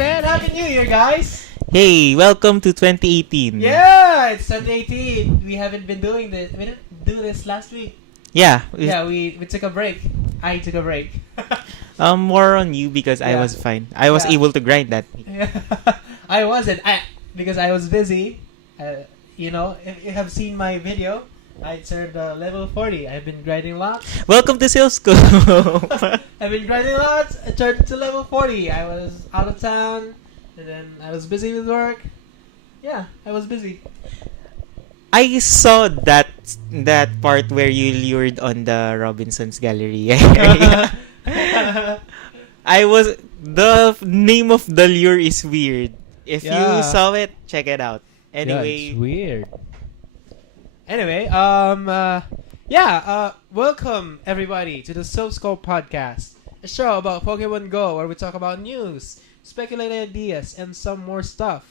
man. Happy New Year, guys. Hey, welcome to 2018. Yeah, it's 2018. We haven't been doing this. We didn't do this last week. Yeah. We took a break. I took a break. More on you because I was fine. I was able to grind that week. I wasn't. Because I was busy. If you have seen my video, I turned level 40. I've been grinding lots. Welcome to Silph. I've been grinding lots. I turned to level 40. I was out of town, and then I was busy with work. Yeah, I was busy. I saw that part where you lured on the Robinson's Gallery. The name of the lure is weird. If you saw it, check it out. Anyway, it's weird. Anyway, welcome everybody to the Silph podcast, a show about Pokemon Go where we talk about news, speculated ideas, and some more stuff.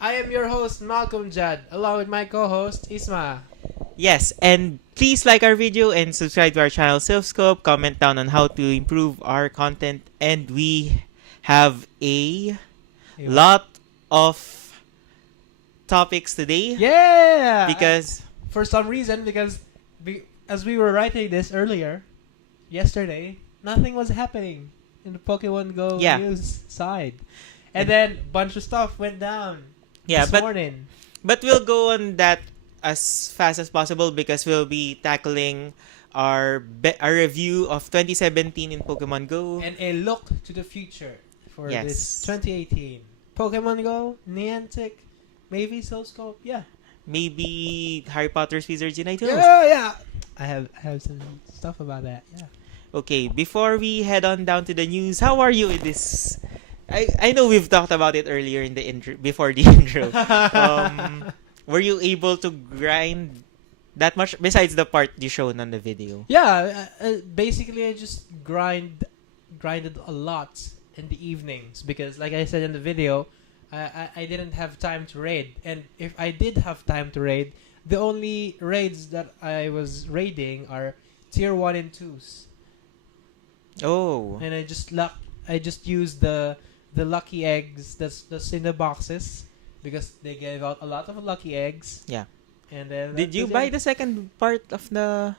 I am your host, malcomjudd, along with my co-host, Isma. Yes, and please like our video and subscribe to our channel, Silph. Comment down on how to improve our content, and we have a lot of topics today. Yeah! Because for some reason, as we were writing this yesterday, nothing was happening in the Pokemon Go news side. And then bunch of stuff went down this morning. But we'll go on that as fast as possible because we'll be tackling our review of 2017 in Pokemon Go. And a look to the future for this 2018. Pokemon Go, Niantic, maybe Silph. Yeah. Maybe Harry Potter's Wizards Unite. Yeah. I have some stuff about that. Yeah. Okay, before we head on down to the news, how are you in this? I know we've talked about it earlier in the intro, before the intro. Were you able to grind that much besides the part you showed on the video? Yeah, basically I just grinded a lot in the evenings because, like I said in the video, I didn't have time to raid, and if I did have time to raid, the only raids that I was raiding are tier 1 and 2s. Oh. And I just used the lucky eggs that's in the boxes because they gave out a lot of lucky eggs. Yeah. And then did you buy the second part of the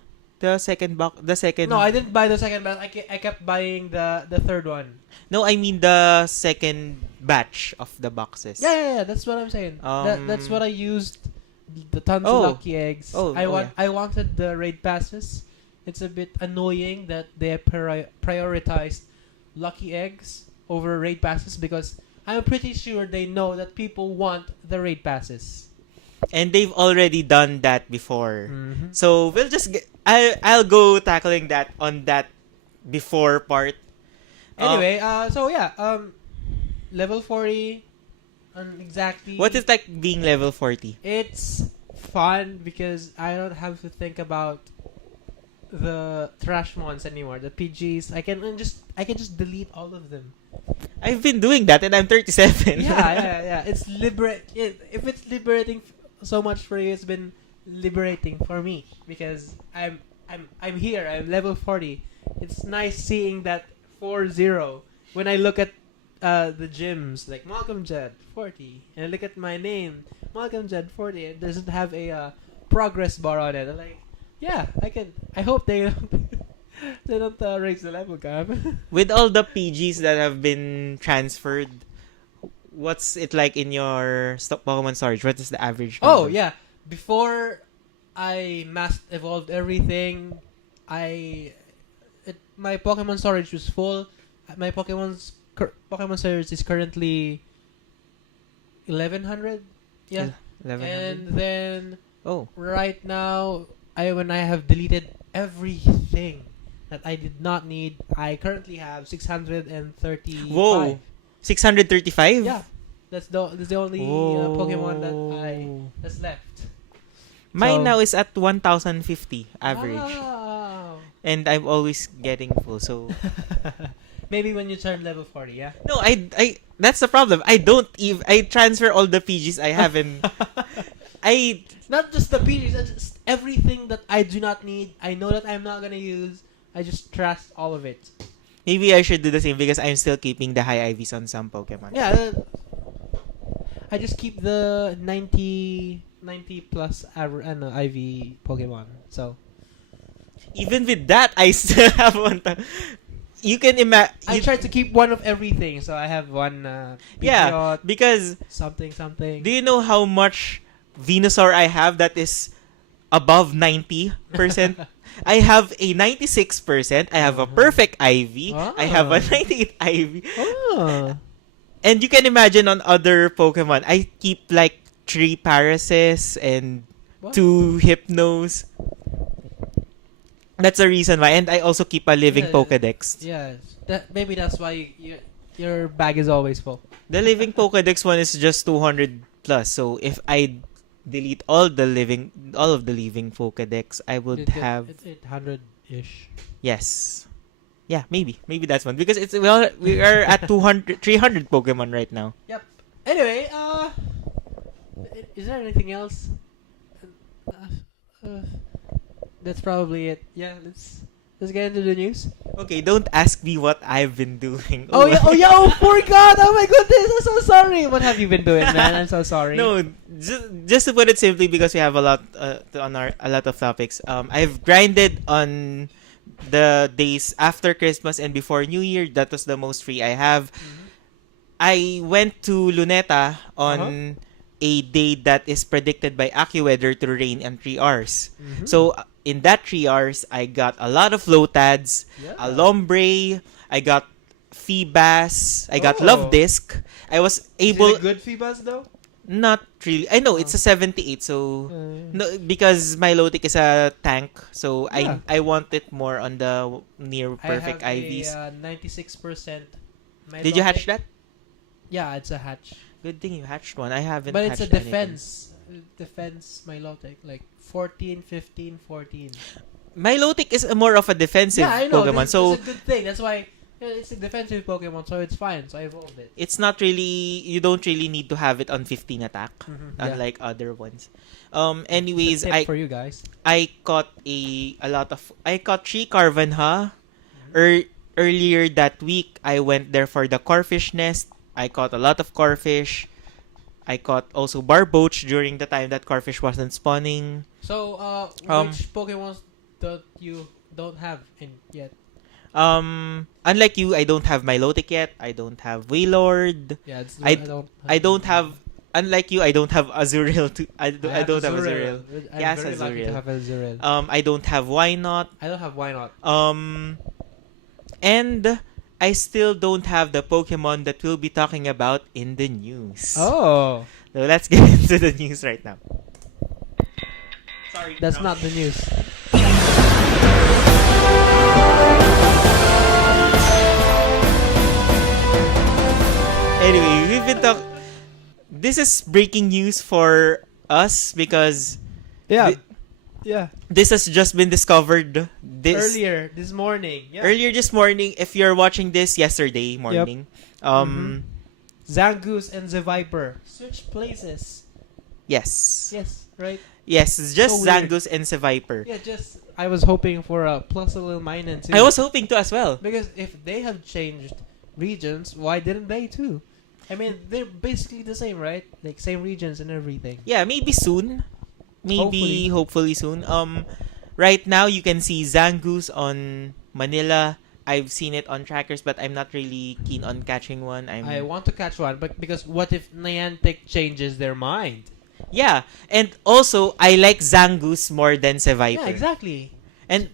second box? The second? No, I didn't buy the second batch. I kept buying the third one. No, I mean the second batch of the boxes. Yeah. That's what I'm saying. That's what I used. The tons of lucky eggs. I wanted the raid passes. It's a bit annoying that they prioritized lucky eggs over raid passes because I'm pretty sure they know that people want the raid passes. And they've already done that before. Mm-hmm. So we'll just I'll go tackling that on that before part. Anyway, level 40 exactly. What is like being level 40? It's fun because I don't have to think about the trash mons anymore. The PGs, I can just delete all of them. I've been doing that and I'm 37. Yeah. It's if it's liberating so much for you, it's been liberating for me because I'm here. I'm level 40. It's nice seeing that 40 when I look at the gyms like malcomjudd 40 and I look at my name malcomjudd 40. It doesn't have a progress bar on it. I'm like, yeah, I hope they don't raise the level cap. With all the PGs that have been transferred, what's it like in your Pokemon storage? What is the average number? Oh yeah, before I mass evolved everything, my Pokemon storage was full. My Pokemon storage is currently 1100. Yeah, 1100. And then right now, when I have deleted everything that I did not need, I currently have 635. Whoa, 635? Yeah, that's the only Pokemon that's left. Mine now is at 1050 average. Wow. And I'm always getting full, so maybe when you turn level 40, yeah? No, I that's the problem. I transfer all the PGs I have and not just the PGs, just everything that I do not need. I know that I'm not gonna use. I just trust all of it. Maybe I should do the same because I'm still keeping the high IVs on some Pokemon. Yeah, I just keep the 90 plus IV Pokemon. So Even with that, I still have one. You can imagine. I try to keep one of everything. So I have one. Yeah, Pidgeot, because something. do you know how much Venusaur I have that is above 90%? I have a 96%. I have a perfect IV. I have a 98 IV. Oh. And you can imagine on other Pokemon, I keep like 3 Parasis and What? 2 Hypnos. That's the reason why. And I also keep a living Yeah, Pokedex. Yeah, maybe that's why your bag is always full. The living Pokedex one is just 200 plus. So if I delete all of the living Pokedex, I would have 800-ish. yes. Yeah, maybe that's one because we are at 300 Pokemon right now. Yep. Anyway, is there anything else? That's probably it. Yeah, let's get into the news. Okay, don't ask me what I've been doing. Oh forgot! Oh my goodness, I'm so sorry. What have you been doing, man? I'm so sorry. No, just to put it simply, because we have a lot a lot of topics. I've grinded on the days after Christmas and before New Year. That was the most free I have. Mm-hmm. I went to Luneta on a day that is predicted by AccuWeather to rain in 3 hours. Mm-hmm. So in that 3 hours, I got a lot of Lotads, a Lombre, I got Feebas, I got Love Disc. I was able... Is it a good Feebas though? Not really. I know it's a 78, so no, because my Lotic is a tank, so I want it more on the near perfect I have IVs. a 96%. Did you hatch that? Yeah, it's a hatch. Good thing you hatched one. I haven't. But it's a hatched anything. defense Milotic, like 14, 15, 14. Milotic is more of a defensive Pokemon, so it's a good thing. That's why it's a defensive Pokemon, so it's fine. So I evolved it. it's not really. You don't really need to have it on 15 attack, unlike other ones. Anyways, Tip for you guys. I caught I caught 3 Carvanha. Earlier that week, I went there for the Corfish nest. I caught a lot of Corfish. I caught also Barboach during the time that Corfish wasn't spawning. So, which Pokemon that you don't have yet? Unlike you, I don't have Milotic yet. I don't have Wailord. Yeah, I don't have. Unlike you, I don't have Azurill. I don't have Azurill. I'm very lucky to have Azurill. I don't have Wynot. I don't have Wynot. And I still don't have the Pokemon that we'll be talking about in the news. Oh. So let's get into the news right now. Sorry. That's not the news. Anyway, we've been talking... This is breaking news for us because... Yeah. This has just been discovered earlier this morning. Yeah. Earlier this morning, if you're watching this yesterday morning. Zangoose and the Viper switch places. Yes. Yes, right? Yes, it's just So Zangoose and the Viper. Yeah, I was hoping for a plus a little minus. I was hoping to as well. Because if they have changed regions, why didn't they too? I mean, they're basically the same, right? Like same regions and everything. Yeah, maybe soon. Hopefully soon. Right now you can see Zangoose on Manila. I've seen it on trackers, but I'm not really keen on catching one. I want to catch one, but because what if Niantic changes their mind? Yeah, and also I like Zangoose more than Seviper. Yeah, exactly. And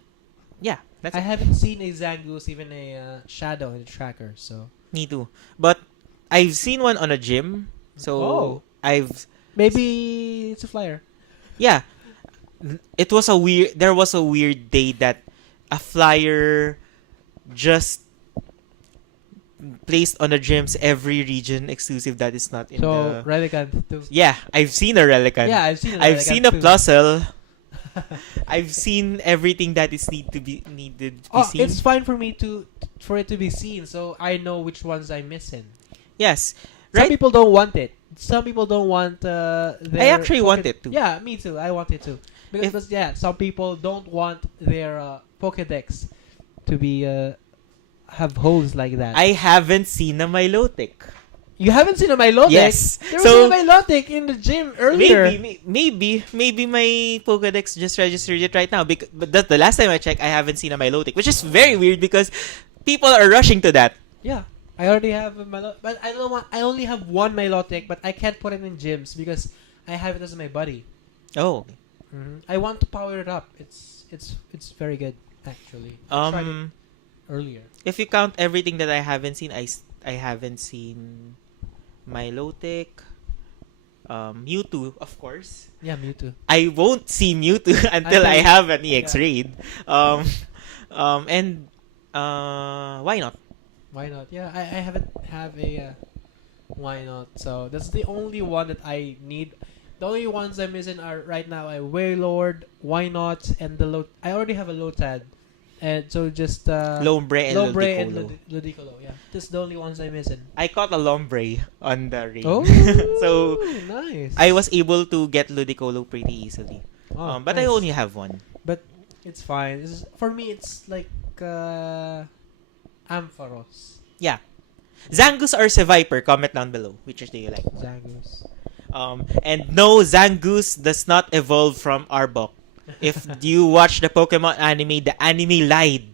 yeah, I haven't seen a Zangoose, even a Shadow in the tracker, so. Me too. But I've seen one on a gym, so maybe it's a flyer. Yeah, there was a weird day that a flyer just placed on the gyms every region exclusive that is not in the... Relicanth too. Yeah, I've seen a Relicanth. Yeah, I've seen a Relicanth. I've seen a Plusle. I've seen everything that is needed to be seen. It's fine for me for it to be seen, so I know which ones I'm missing. Yes. Some people don't want it. Some people don't want I actually want it too. Yeah, me too. I want it too. Because some people don't want their Pokédex to be have holes like that. I haven't seen a Milotic. You haven't seen a Milotic? Yes. There was So, a Milotic in the gym earlier. maybe my Pokédex just registered it right now. But that's the last time I checked, I haven't seen a Milotic, which is very weird because people are rushing to that. Yeah. I already have a Milotic, but I only have one Milotic, but I can't put it in gyms because I have it as my buddy. Oh. I want to power it up. It's very good actually. I tried it earlier. If you count everything that I haven't seen, I haven't seen Milotic, Mewtwo, of course. Yeah, Mewtwo. I won't see Mewtwo until I have an EX raid. And why not? Why not? Yeah, I haven't have a why not? So that's the only one that I need. The only ones I'm missing are right now a Wailord, why not, and the I already have a Lotad. And so just Lombre and Ludicolo. Ludicolo, yeah. That's the only ones I'm missing. I caught a Lombre on the raid. Oh, so nice. I was able to get Ludicolo pretty easily. But nice. I only have one. But it's fine. For me, it's like Ampharos. Yeah. Zangoose or Seviper? Comment down below. Which do you like? Zangoose. And no, Zangoose does not evolve from Arbok. If you watch the Pokemon anime, the anime lied.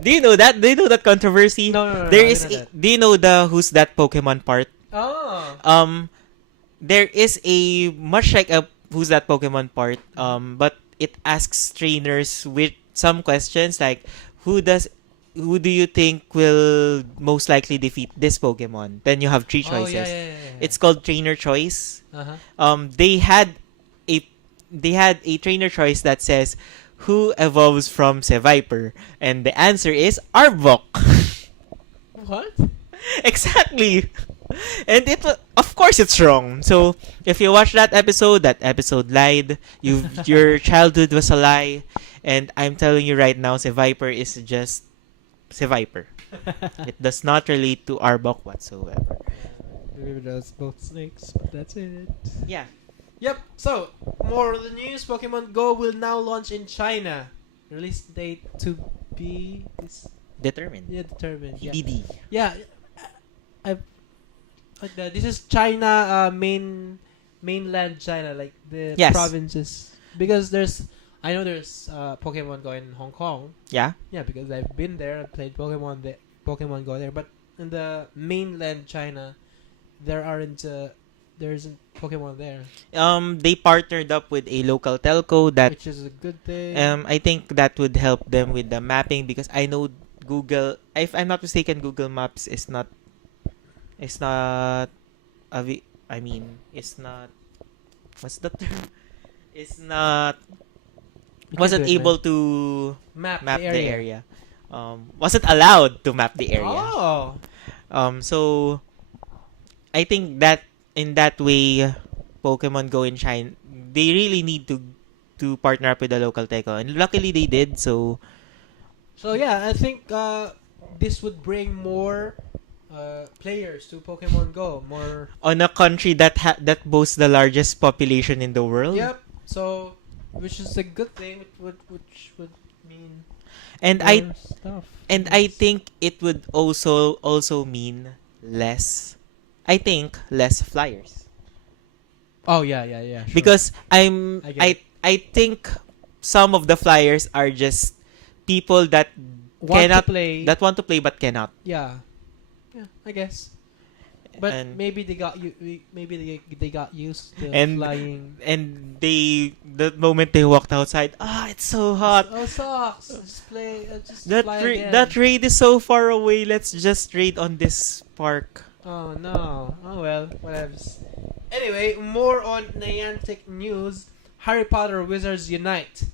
Do you know that? Do you know that controversy? No. There is. Do you know the who's that Pokemon part? Oh. There is a much like a who's that Pokemon part. But it asks trainers with some questions like, who do you think will most likely defeat this Pokemon? Then you have three choices. Yeah. It's called trainer choice. Uh-huh. They had a trainer choice that says, who evolves from Seviper? And the answer is Arbok. What? Exactly. And of course it's wrong. So if you watch that episode lied. Your childhood was a lie. And I'm telling you right now, Seviper is just Seviper. It does not relate to Arbok whatsoever. Maybe that's both snakes, but that's it. Yeah. Yep. So, more of the news. Pokemon Go will now launch in China. Release date to be Determined. determined. Yeah. TBD. Yeah. I like that. This is China, mainland China, like the Yes. provinces. Because I know there's Pokemon Go in Hong Kong. Yeah. Yeah, because I've been there. I played Pokemon Go there. But in the mainland China, there isn't Pokemon there. They partnered up with a local telco that Which is a good thing. I think that would help them with the mapping because I know Google, if I'm not mistaken, Google Maps is not it's not what's the term? It's not wasn't able to map map the the area. area. Wasn't allowed to map the area. Oh. So I think that in that way, Pokemon Go in China, they really need to partner up with the local telco, and luckily they did. So Yeah, I think this would bring more players to Pokemon Go. More. on a country that boasts the largest population in the world. Yep. So, which is a good thing. Which would mean. And more stuff. I think it would also mean less. I think less flyers. Oh yeah. Sure. Because I think some of the flyers are just people that want to play. that want to play but cannot. Yeah, I guess. But And- maybe they got they got used to And- flying. And the moment they walked outside, it's so hot. Oh, sucks. Just play. Just That fly again. that raid is so far away. Let's just raid on this park. Oh no. Oh well. Whatever. Anyway, more on Niantic news. Harry Potter Wizards Unite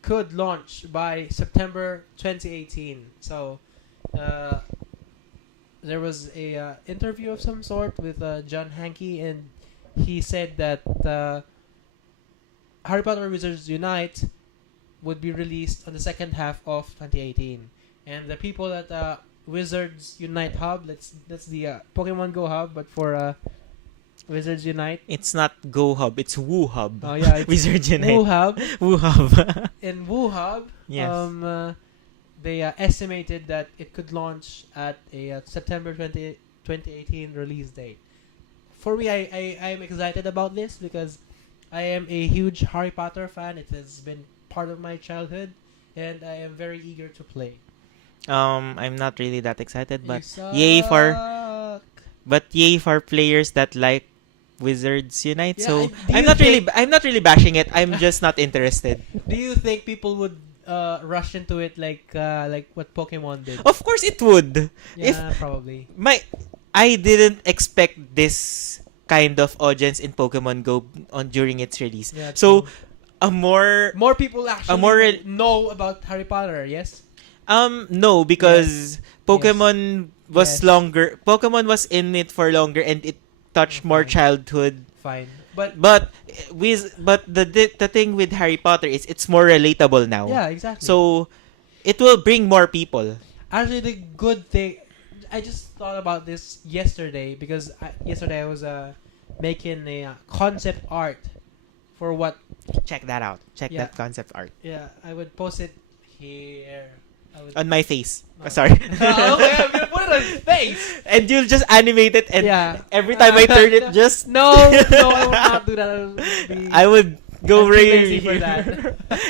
could launch by September 2018. So, there was a interview of some sort with John Hankey, and he said that Harry Potter Wizards Unite would be released on the second half of 2018. And the people at Wizards Unite Hub, that's the Pokemon Go Hub, but for Wizards Unite. It's not Go Hub, it's Woo Hub. Oh yeah, it's Wizards Unite. Woo Hub. Woo Hub. In Woo Hub, Yes. they estimated that it could launch at a September 2018 release date. For me, I'm excited about this because I am a huge Harry Potter fan. It has been part of my childhood, and I am very eager to play. I'm not really that excited, You but suck. yay for players that like Wizards Unite. Yeah, So do I'm you not really bashing it. I'm just not interested. Do you think people would rush into it like what Pokemon did? Of course it would. Yeah, probably. I didn't expect this kind of audience in Pokemon Go on during its release. Yeah, So true. a more More people actually more know about Harry Potter. Yes. no, because Pokemon was Yes. longer. Pokemon was in it for longer, and it touched more Fine. childhood. Fine, but But the thing with Harry Potter is it's more relatable now. yeah, exactly. So it will bring more people. Actually, the good thing, I just thought about this yesterday because yesterday I was making a concept art for what. Check that out. Check Yeah. that concept art Yeah, I would post it here. I would. on my face. No. Sorry. Okay, I'm gonna put it on his face. And you'll just animate it, and Yeah. every time I turn it, just No, I will not do that. I would go I'm too really lazy for that.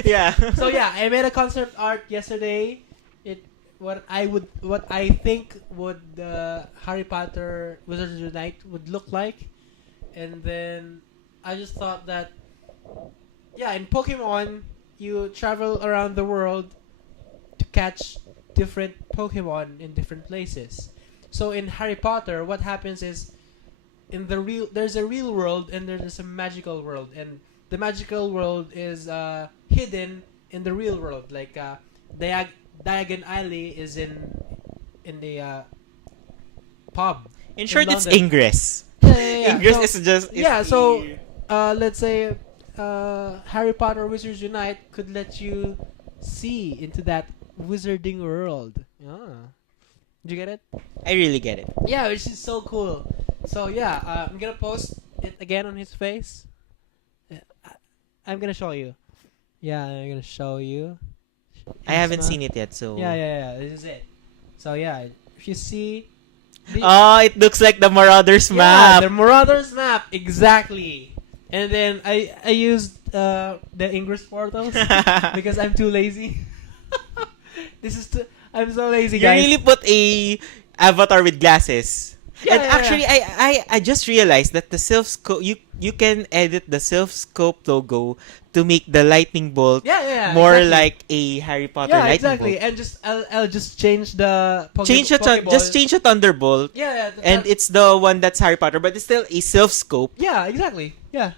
Yeah. So yeah, I made a concept art yesterday. What I think would Harry Potter Wizards Unite would look like, and then I just thought that in Pokemon you travel around the world to catch different Pokemon in different places. So in Harry Potter, what happens is there's a real world and there's a magical world, and the magical world is hidden in the real world. Like Diagon Alley is in the pub. In short, it's London. Ingress. Yeah. Ingress So, is just let's say Harry Potter Wizards Unite could let you see into that wizarding world. Did you get it? I really get it. Yeah, which is so cool. So yeah, I'm gonna post it again on his face. I'm gonna show you. Yeah, I'm gonna show you. I haven't seen it yet, so Yeah. This is it. So yeah, if you see. Oh, it looks like the Marauders Yeah, map. the Marauders map, exactly. And then I used the Ingress portals because I'm too lazy. I'm so lazy, You guys. really put a avatar with glasses. Yeah, And yeah, actually, I just realized that the Silph scope, you can edit the Silph scope logo to make the lightning bolt Yeah, more exactly. like a Harry Potter lightning exactly. bolt. And I'll just change the Pokeball. Just change a Thunderbolt, Yeah. and it's the one that's Harry Potter, but it's still a Silph scope. Yeah, exactly. Yeah.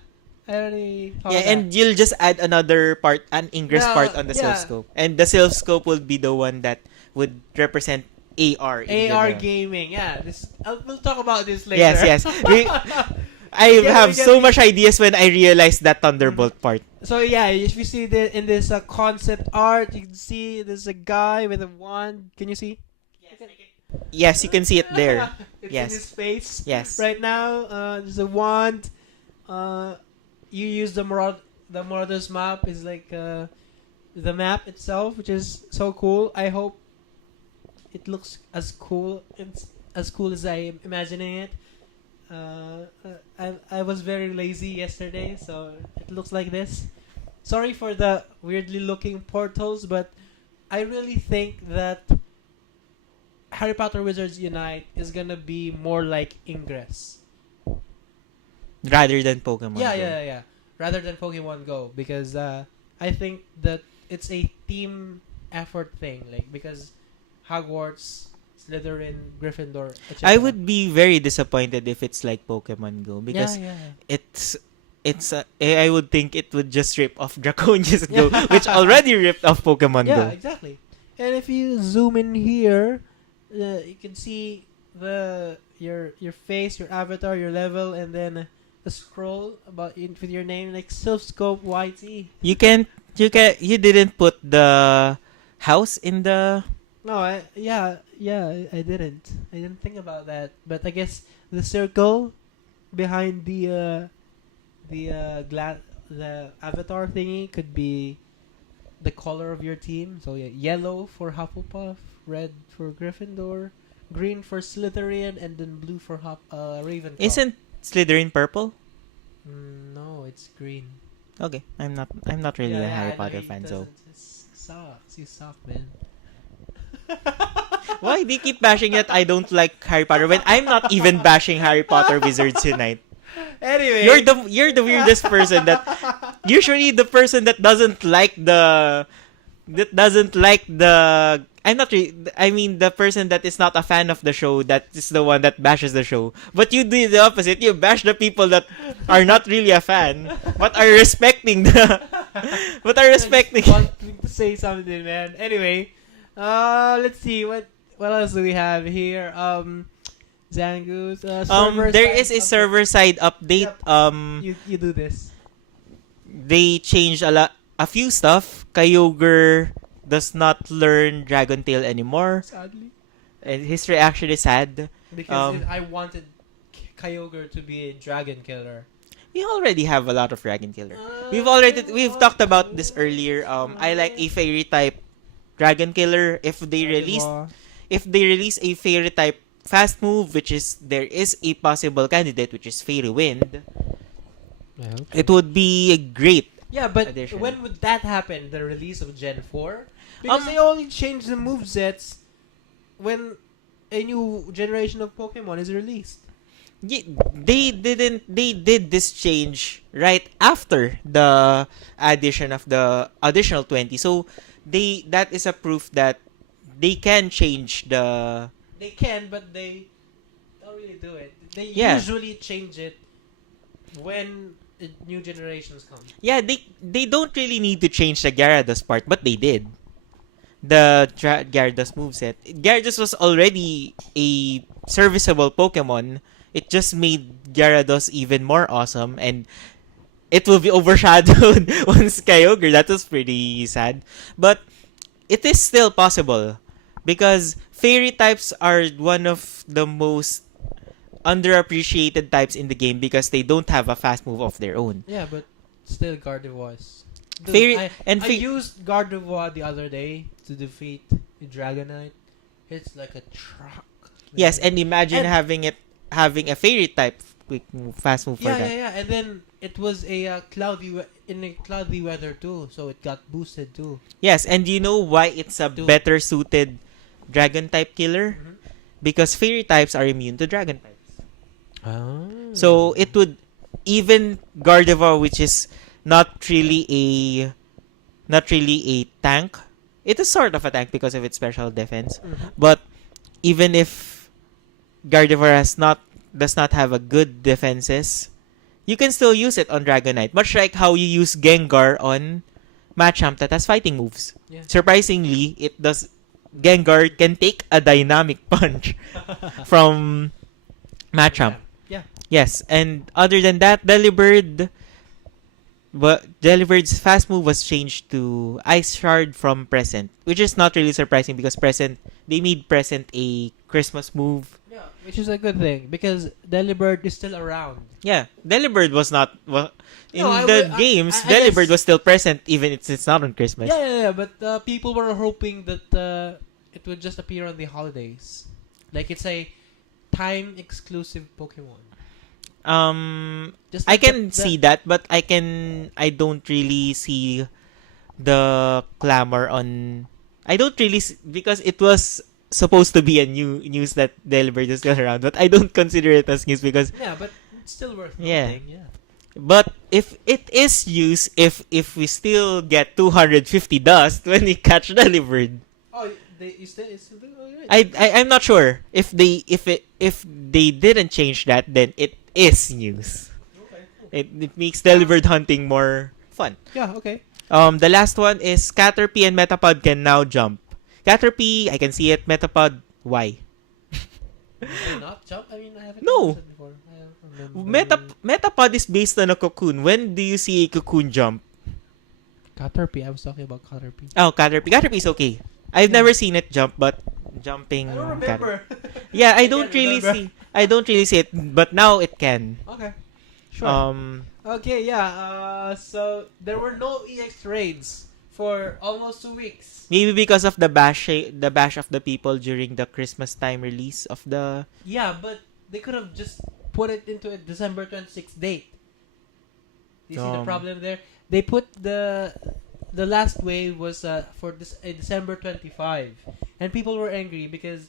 I already thought Yeah, of that. and you'll just add another part, an Ingress part on the Silph scope. And the Silph scope will be the one that would represent AR. AR gaming. Yeah. We'll talk about this later. Yes. I have so much ideas when I realized that Thunderbolt part. So yeah, if you see in this concept art, you can see there's a guy with a wand. Can you see? Yes, you can see it there. It's Yes. in his face. Yes. Right now, there's a wand. You use the Marauders map is like the map itself, which is so cool. I hope it looks as cool. It's as cool as I'm imagining it. I was very lazy yesterday, so it looks like this. Sorry for the weirdly looking portals, but I really think that Harry Potter Wizards Unite is gonna be more like Ingress. Rather than Pokemon. Go. Yeah. Rather than Pokemon Go, because I think that it's a team effort thing, like because Hogwarts, Slytherin, Gryffindor, etc. I would be very disappointed if it's like Pokemon Go because I would think it would just rip off Draconia's Go, which already ripped off Pokemon Yeah, Go. exactly. And if you zoom in here, you can see your face, your avatar, your level, and then a scroll with your name like Silphscope YT. You didn't put the house in the. No, I didn't. I didn't think about that. But I guess the circle behind the avatar thingy could be the color of your team. So yeah, yellow for Hufflepuff, red for Gryffindor, green for Slytherin, and then blue for Ravenclaw. Isn't Slytherin purple? No, it's green. Okay, I'm not really a Harry Potter fan, so It sucks. You suck, man. why do you keep bashing it? I don't like Harry Potter when I'm not even bashing Harry Potter Wizards Unite. Anyway, You're the weirdest person that usually the person that doesn't like the I'm not I mean the person that is not a fan of the show, that is the one that bashes the show. But you do the opposite. You bash the people that are not really a fan but are respecting the I just want to say something, man. Anyway, let's see what else do we have here. Zangoose. There is a server side update. Yep. You do this. They changed a few stuff. Kyogre does not learn Dragon Tail anymore. Sadly. And his reaction is sad. Because I wanted Kyogre to be a dragon killer. We already have a lot of Dragon Killer. We've talked about this earlier. I like a fairy type Dragon Killer. If they release a fairy type fast move, which is there is a possible candidate, which is Fairy Wind, it would be a great. Yeah, but addition. when would that happen? The release of Gen 4? Because they only change the movesets when a new generation of Pokemon is released. Yeah, they did this change right after the addition of the additional 20. So that is a proof that they can change the. They can, but they don't really do it. They usually change it when new generations come. Yeah, they don't really need to change the Gyarados part, but they did. The Gyarados moveset. Gyarados was already a serviceable Pokemon. It just made Gyarados even more awesome, and it will be overshadowed once Kyogre. That was pretty sad. But it is still possible because fairy types are one of the most underappreciated types in the game because they don't have a fast move of their own. Yeah, but still Gardevoirs. Fairy I used Gardevoir the other day to defeat a Dragonite. It's like a truck. Yes, and imagine having a fairy type quick move, fast move for that. Yeah. And then it was a cloudy weather too, so it got boosted too. Yes, and you know why it's a better suited dragon type killer? Mm-hmm. Because fairy types are immune to dragon types. Oh. So it would even Gardevoir, which is not really a tank. It is sort of a tank because of its special defense. Mm-hmm. But even if Gardevoir does not have a good defenses, you can still use it on Dragonite. Much like how you use Gengar on Machamp that has fighting moves. Yeah. Surprisingly, Gengar can take a dynamic punch from Machamp. Yeah. Yes, and other than that, Delibird's fast move was changed to Ice Shard from Present, which is not really surprising because they made Present a Christmas move. Yeah, which is a good thing because Delibird is still around. Yeah, Delibird was not in games. I Delibird guess, was still present even if it's not on Christmas. Yeah, but people were hoping that it would just appear on the holidays, like it's a time exclusive Pokemon. I can see that, but I don't really see the clamor on. I don't really because it was supposed to be a news that Delibird is still around, but I don't consider it as news because but it's still worth noting. Yeah. But if it is news, if we still get 250 dust when we catch Delibird. Oh, it's still right. I'm not sure if they didn't change that, then it is news. Okay. Cool. It makes Delibird hunting more fun. Yeah. Okay. The last one is Caterpie and Metapod can now jump. Caterpie, I can see it. Metapod, why? Can they not jump? I mean, I haven't No. noticed it before. I don't remember. Metapod is based on a cocoon. When do you see a cocoon jump? Caterpie. I was talking about Caterpie. Oh, Caterpie. Caterpie is okay. I've never seen it jump, but jumping. I don't remember. Yeah, I don't really see it, but now it can. Okay. Sure. Okay, yeah. So there were no EX raids for almost 2 weeks. Maybe because of the bash of the people during the Christmas time release of the. Yeah, but they could have just put it into a December 26th date. You see the problem there? They put the last wave was for this December 25, and people were angry because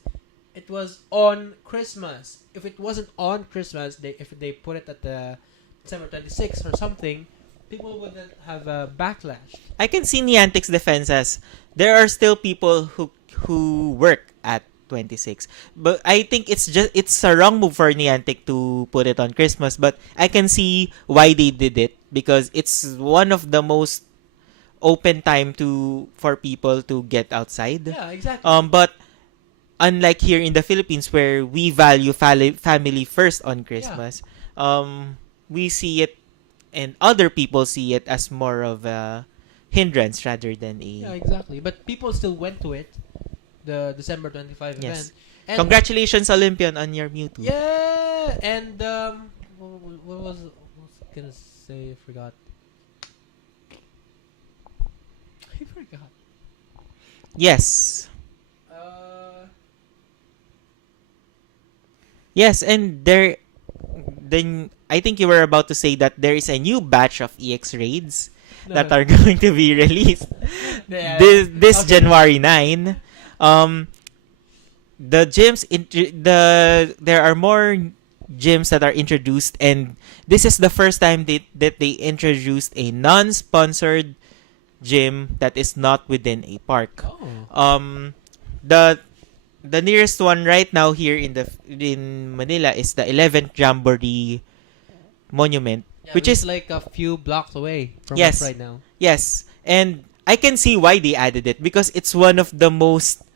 it was on Christmas. If it wasn't on Christmas, if they put it at the December 26th or something, people wouldn't have a backlash. I can see Niantic's defense as there are still people who work at 26, but I think it's a wrong move for Niantic to put it on Christmas. But I can see why they did it, because it's one of the most open time for people to get outside. Yeah, exactly. But unlike here in the Philippines, where we value family first on Christmas, we see it, and other people see it as more of a hindrance rather than a. Yeah, exactly. But people still went to it, the December 25 Yes. event. And Congratulations, Olympian, on your Mewtwo. yeah, and what was I gonna say? I forgot. I forgot. Yes. Yes, and then I think you were about to say that there is a new batch of EX raids that are going to be released Yeah, this okay. January 9. The gyms there are more gyms that are introduced, and this is the first time that they introduced a non-sponsored gym that is not within a park. Oh. The nearest one right now here in Manila is the 11th Jamboree Monument, Yeah, which is like a few blocks away from Yes. us right now. yes, and I can see why they added it, because it's one of the most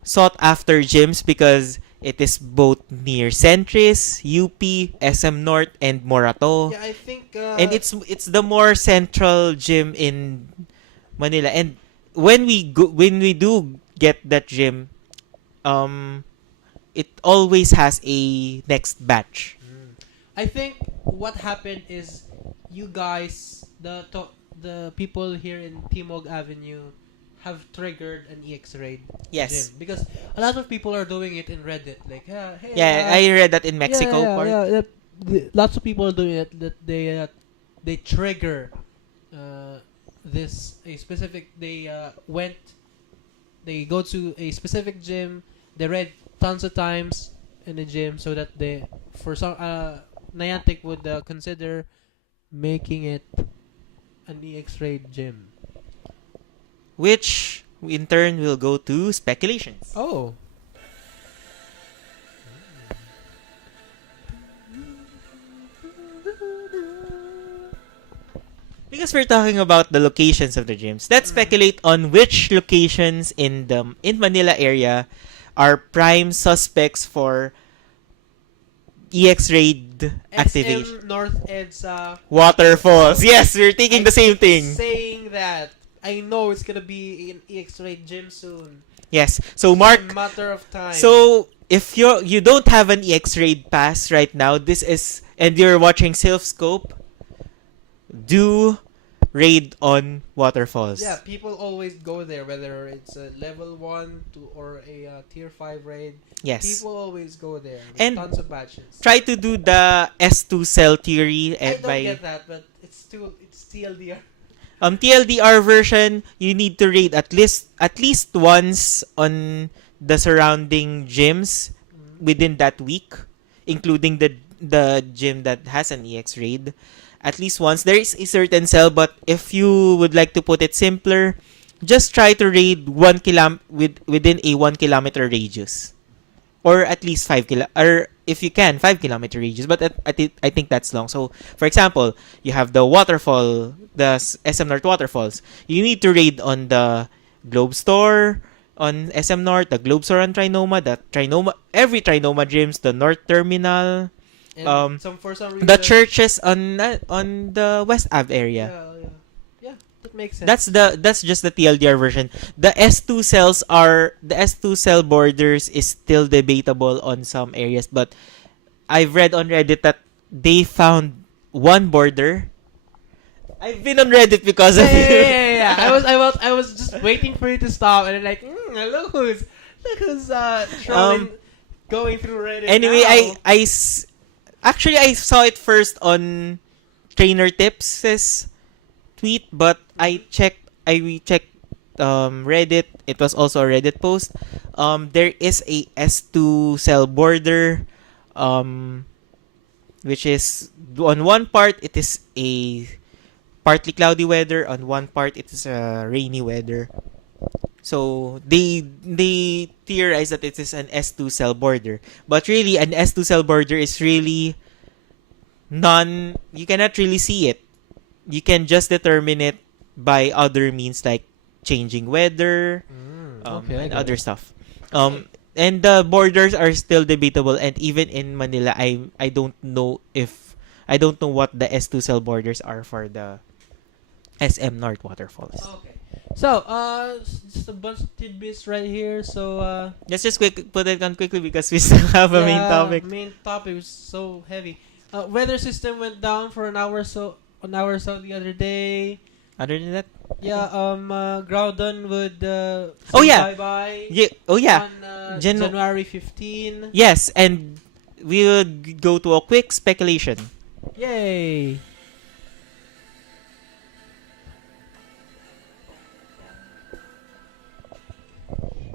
sought after gyms, because it is both near Centris, UP, SM North, and Morato. Yeah, I think. And it's the more central gym in Manila. And when we do get that gym, it always has a next batch. I think what happened is you guys, the people here in Timog Avenue, have triggered an EX raid Yes. gym, because a lot of people are doing it in Reddit. Like, hey, Yeah, I read that in Mexico. yeah, part. lots of people are doing it. That they trigger this a specific. They go to a specific gym. They read tons of times in the gym, so that they for some Niantic would consider making it an EX raid gym. Which in turn will go to speculations. Oh. Because we're talking about the locations of the gyms, let's speculate on which locations in Manila area are prime suspects for EX raid activation. SM North EDSA Waterfalls. Yes, we're thinking the same thing. saying that I know it's gonna be an EX raid gym soon. Yes. So It's Mark, a matter of time. so if you don't have an EX raid pass right now, and you're watching Silph Scope, do raid on Waterfalls. yeah, people always go there, whether it's a level 1 or a tier 5 raid. Yes. People always go there. With And tons of batches. Try to do the S2 cell theory I don't by get that, but it's TLDR. TLDR version. You need to raid at least once on the surrounding gyms within that week, including the gym that has an EX raid. At least once. There is a certain cell, but if you would like to put it simpler, just try to raid within a 1 kilometer radius, or at least or if you can 5 kilometer radius. But I think that's long. So for example, you have the waterfall, the SM North waterfalls. You need to raid on the Globe Store on SM North, the Globe Store on Trinoma, every Trinoma gyms, the North Terminal. And for some reason, The churches on the West Ave area. Yeah, that makes sense. That's just the TLDR version. The S2 cell borders is still debatable on some areas, but I've read on Reddit that they found one border. I've been on Reddit because of yeah. I was just waiting for you to stop, and then like, look who's trolling, going through Reddit. Anyway, now. actually I saw it first on Trainer Tips' tweet, but I rechecked Reddit. It was also a Reddit post. There is a S2 cell border, which is on one part it is a partly cloudy weather, on one part it is a rainy weather. So they theorize that it is an S2 cell border, but really an S2 cell border is really you cannot really see it. You can just determine it by other means like changing weather, and other stuff. And the borders are still debatable, and even in Manila, I don't know what the S2 cell borders are for the SM North waterfalls. Okay. So, just a bunch of tidbits right here. So, Let's just put it on quickly because we still have a main topic. Main topic was so heavy. Weather system went down for an hour or so the other day. Other than that, Groudon would Oh, yeah. bye-bye. yeah. Oh yeah. On January 15. Yes, and we would go to a quick speculation. Yay!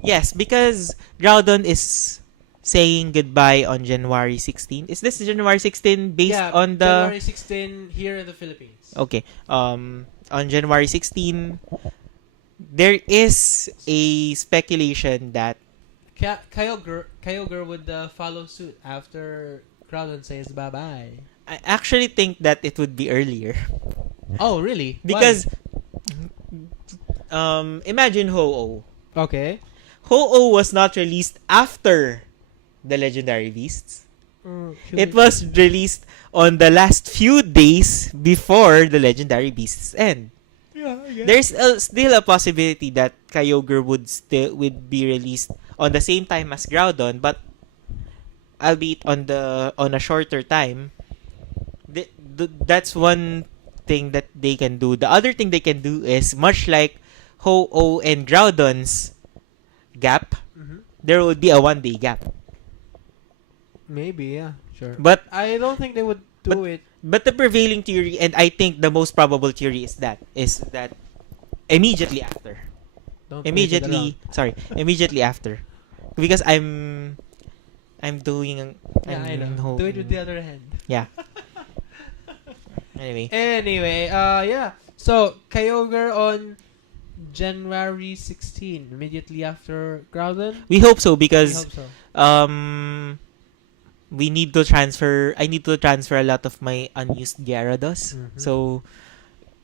Yes, because Groudon is saying goodbye on January 16. Is this January 16 based on the January 16 here in the Philippines. Okay. On January 16, there is a speculation that Kyogre would follow suit after Groudon says bye-bye. I actually think that it would be earlier. Oh, really? Because imagine Ho-Oh. Why? Okay. Ho-Oh was not released after the Legendary Beasts. It was released on the last few days before the Legendary Beasts end. Yeah, I guess. There's still a possibility that Kyogre would be released on the same time as Groudon, but albeit on a shorter time. That's one thing that they can do. The other thing they can do is much like Ho-Oh and Groudon's gap, there would be a 1-day gap. Maybe, yeah, sure. But I don't think they would do it. But the prevailing theory, and I think the most probable theory is that immediately after. Immediately after. Because I'm doing I know. Do it with the other hand. Yeah. Anyway, yeah. So, Kyogre on January 16, immediately after Groudon. we hope so I because hope so. we need to transfer. I need to transfer a lot of my unused Gyarados. So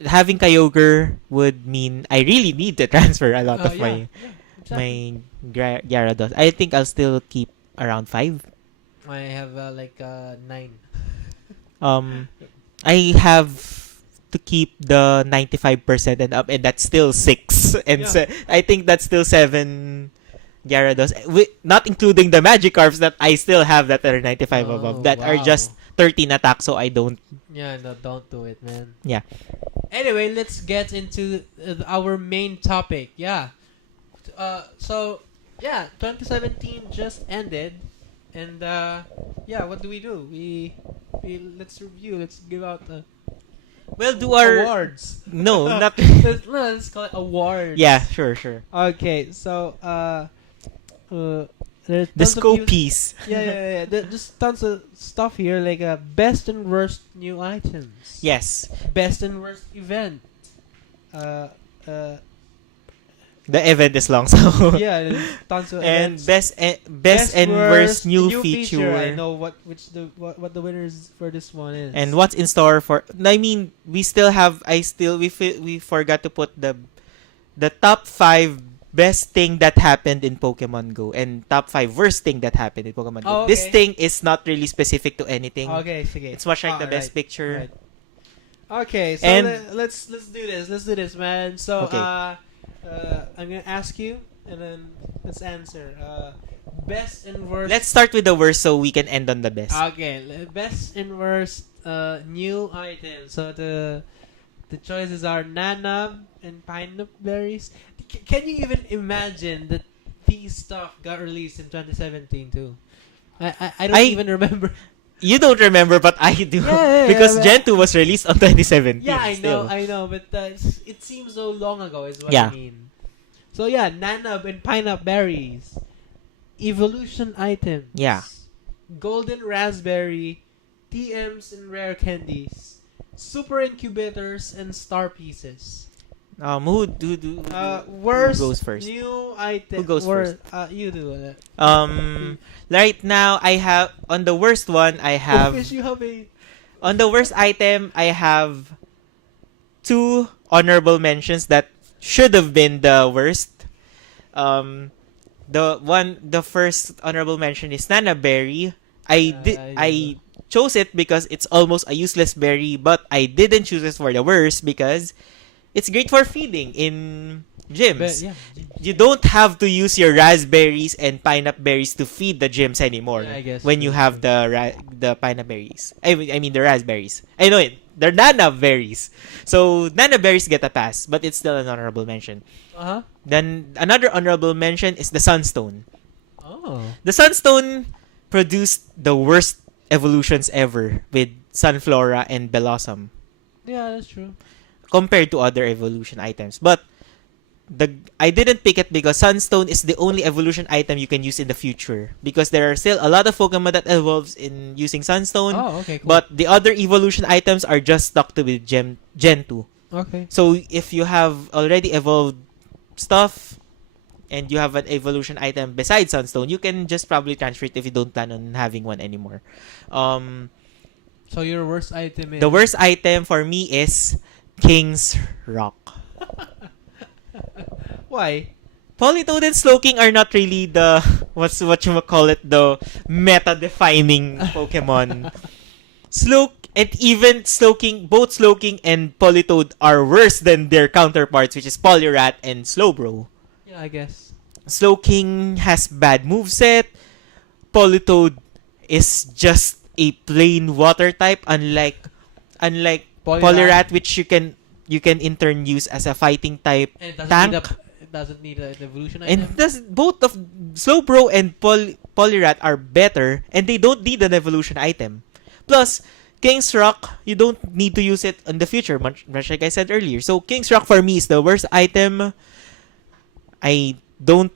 having Kyogre would mean I really need to transfer a lot of my Gyarados. I think I'll still keep around 5. I have 9. I have to keep the 95% and up, and that's still 6. And I think that's still 7 Gyarados, not including the Magikarps that I still have that are 95 above. That are just 13 attack, so I don't. Yeah, no, don't do it, man. Yeah. Anyway, let's get into our main topic. Yeah. So, 2017 just ended, and what do? We let's review. Let's give out We'll do our awards. No, not. Let's call it awards. Yeah, sure. Okay, so there's The tons scope of piece. Yeah. There's tons of stuff here, like best and worst new items. Yes. Best and worst event. The event is long, so. Yeah, there's tons of and events. best and worst new feature. I know what the winners for this one is. And what's in store for? I mean, we still have. We forgot to put the top 5 best thing that happened in Pokemon Go and top 5 worst thing that happened in Pokemon Go. Oh, okay. This thing is not really specific to anything. Okay, sige. It's much like the best picture. Right. Okay, so let's do this. Let's do this, man. So Okay. I'm gonna ask you, and then let's answer. Best and worst. Let's start with the worst so we can end on the best. Okay, best and worst new items. So the The choices are nanab and pineapple berries. Can you even imagine that these stuff got released in 2017 too? I don't even remember. You don't remember, but I do. Yeah, because yeah, Gen 2 was released on 2017. Yeah, still. I know, but it seems so long ago is what Yeah. I mean. So yeah, nanab and pineapple berries. Evolution items. Yeah. Golden raspberry, TMs and rare candies. Super incubators and star pieces. Who Worst goes first? new item. Who goes first? You do it. Right now I have on the worst one I have Fish, you have a. on the worst item I have 2 honorable mentions that should have been the worst. The first honorable mention is Nana Berry. I chose it because it's almost a useless berry, but I didn't choose it for the worst because it's great for feeding in gyms. Yeah. You don't have to use your raspberries and pineapple berries to feed the gyms anymore. Yeah, I guess when you have the pineapple berries. I mean the raspberries. I know it. They're nana berries. So nana berries get a pass, but it's still an honorable mention. Then another honorable mention is the Sunstone. Oh. The Sunstone produced the worst evolutions ever with Sunflora and Bellossom Yeah, that's true. compared to other evolution items. But I didn't pick it because Sunstone is the only evolution item you can use in the future. Because there are still a lot of Pokemon that evolves in using Sunstone. Oh, okay, cool. But the other evolution items are just stuck to with Gen 2. Okay. So if you have already evolved stuff and you have an evolution item besides Sunstone, you can just probably transfer it if you don't plan on having one anymore. So your worst item is... The worst item for me is King's Rock. Why? Politoed and Slowking are not really the the meta-defining Pokemon. Both Slowking and Politoed are worse than their counterparts, which is Poliwrath and Slowbro. Yeah, I guess. Slowking has bad moveset. Politoed is just a plain water type, unlike Poliwrath, which you can in turn use as a fighting type And it tank. doesn't need an evolution item. And both of Slowbro and Poliwrath are better, and they don't need an evolution item. Plus, King's Rock, you don't need to use it in the future, much like I said earlier. So King's Rock for me is the worst item. I don't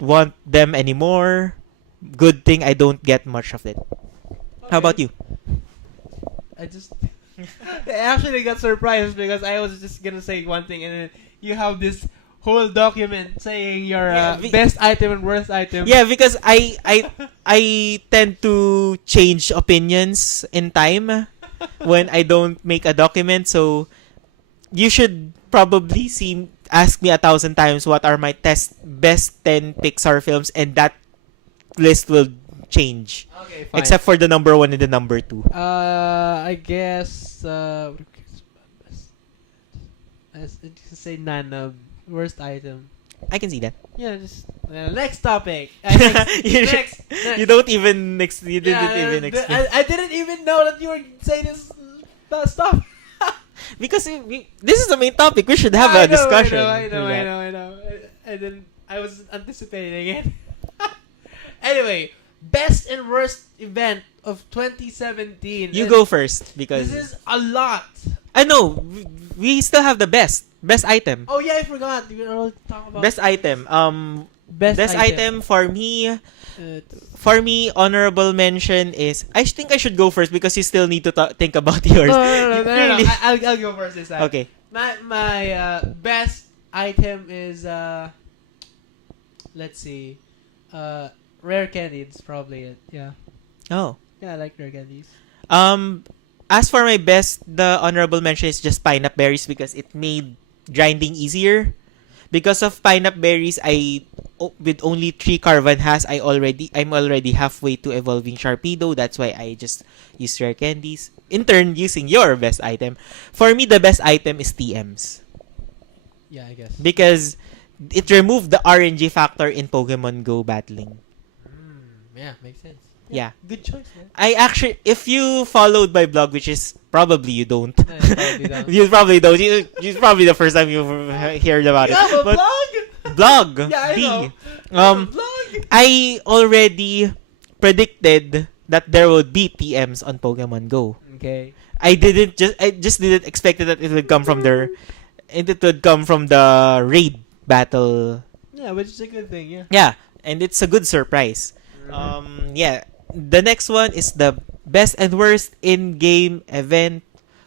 want them anymore. Good thing I don't get much of it. How about you? I actually got surprised because I was just gonna say one thing and then you have this whole document saying your best item and worst item. Yeah, because I tend to change opinions in time when I don't make a document. So you should probably ask me 1,000 times what are my best 10 Pixar films, and that list will change. Okay, fine. Except for the number 1 and the number 2. I guess let's just say Nana worst item. I can see that. Yeah, just next topic. You didn't even I didn't even know that you were saying this stuff. Because this is the main topic. We should have a discussion. I know. And then I was anticipating it. Anyway, best and worst event of 2017. You go first because this is a lot. I know we still have the best item. Oh yeah, I forgot. We were all talking about Best item. Best item for me. For me, honorable mention is... I think I should go first because you still need to think about yours. No. I'll go first this time. Okay. My best item is let's see, rare candies probably it. Yeah. Oh. Yeah, I like rare candies. As for my best, the honorable mention is just pineapple berries because it made grinding easier. Because of pineapple berries, with only 3 Carvan has, I'm already halfway to evolving Sharpedo. That's why I just use rare candies. In turn, using your best item. For me, the best item is TMs. Yeah, I guess. Because it removed the RNG factor in Pokemon Go battling. Yeah, makes sense. Yeah. Good choice, man. I actually, if you followed my blog, which is probably you don't. Probably don't. You probably don't. It's probably the first time you've heard about You it. have a But blog? blog. Yeah, I B. know. You have a Um, blog? I already predicted that there would be TMs on Pokemon Go. Okay. I just didn't expect that it would come from the raid battle. Yeah, which is a good thing, yeah. Yeah, and it's a good surprise. Yeah. The next one is the best and worst in-game event.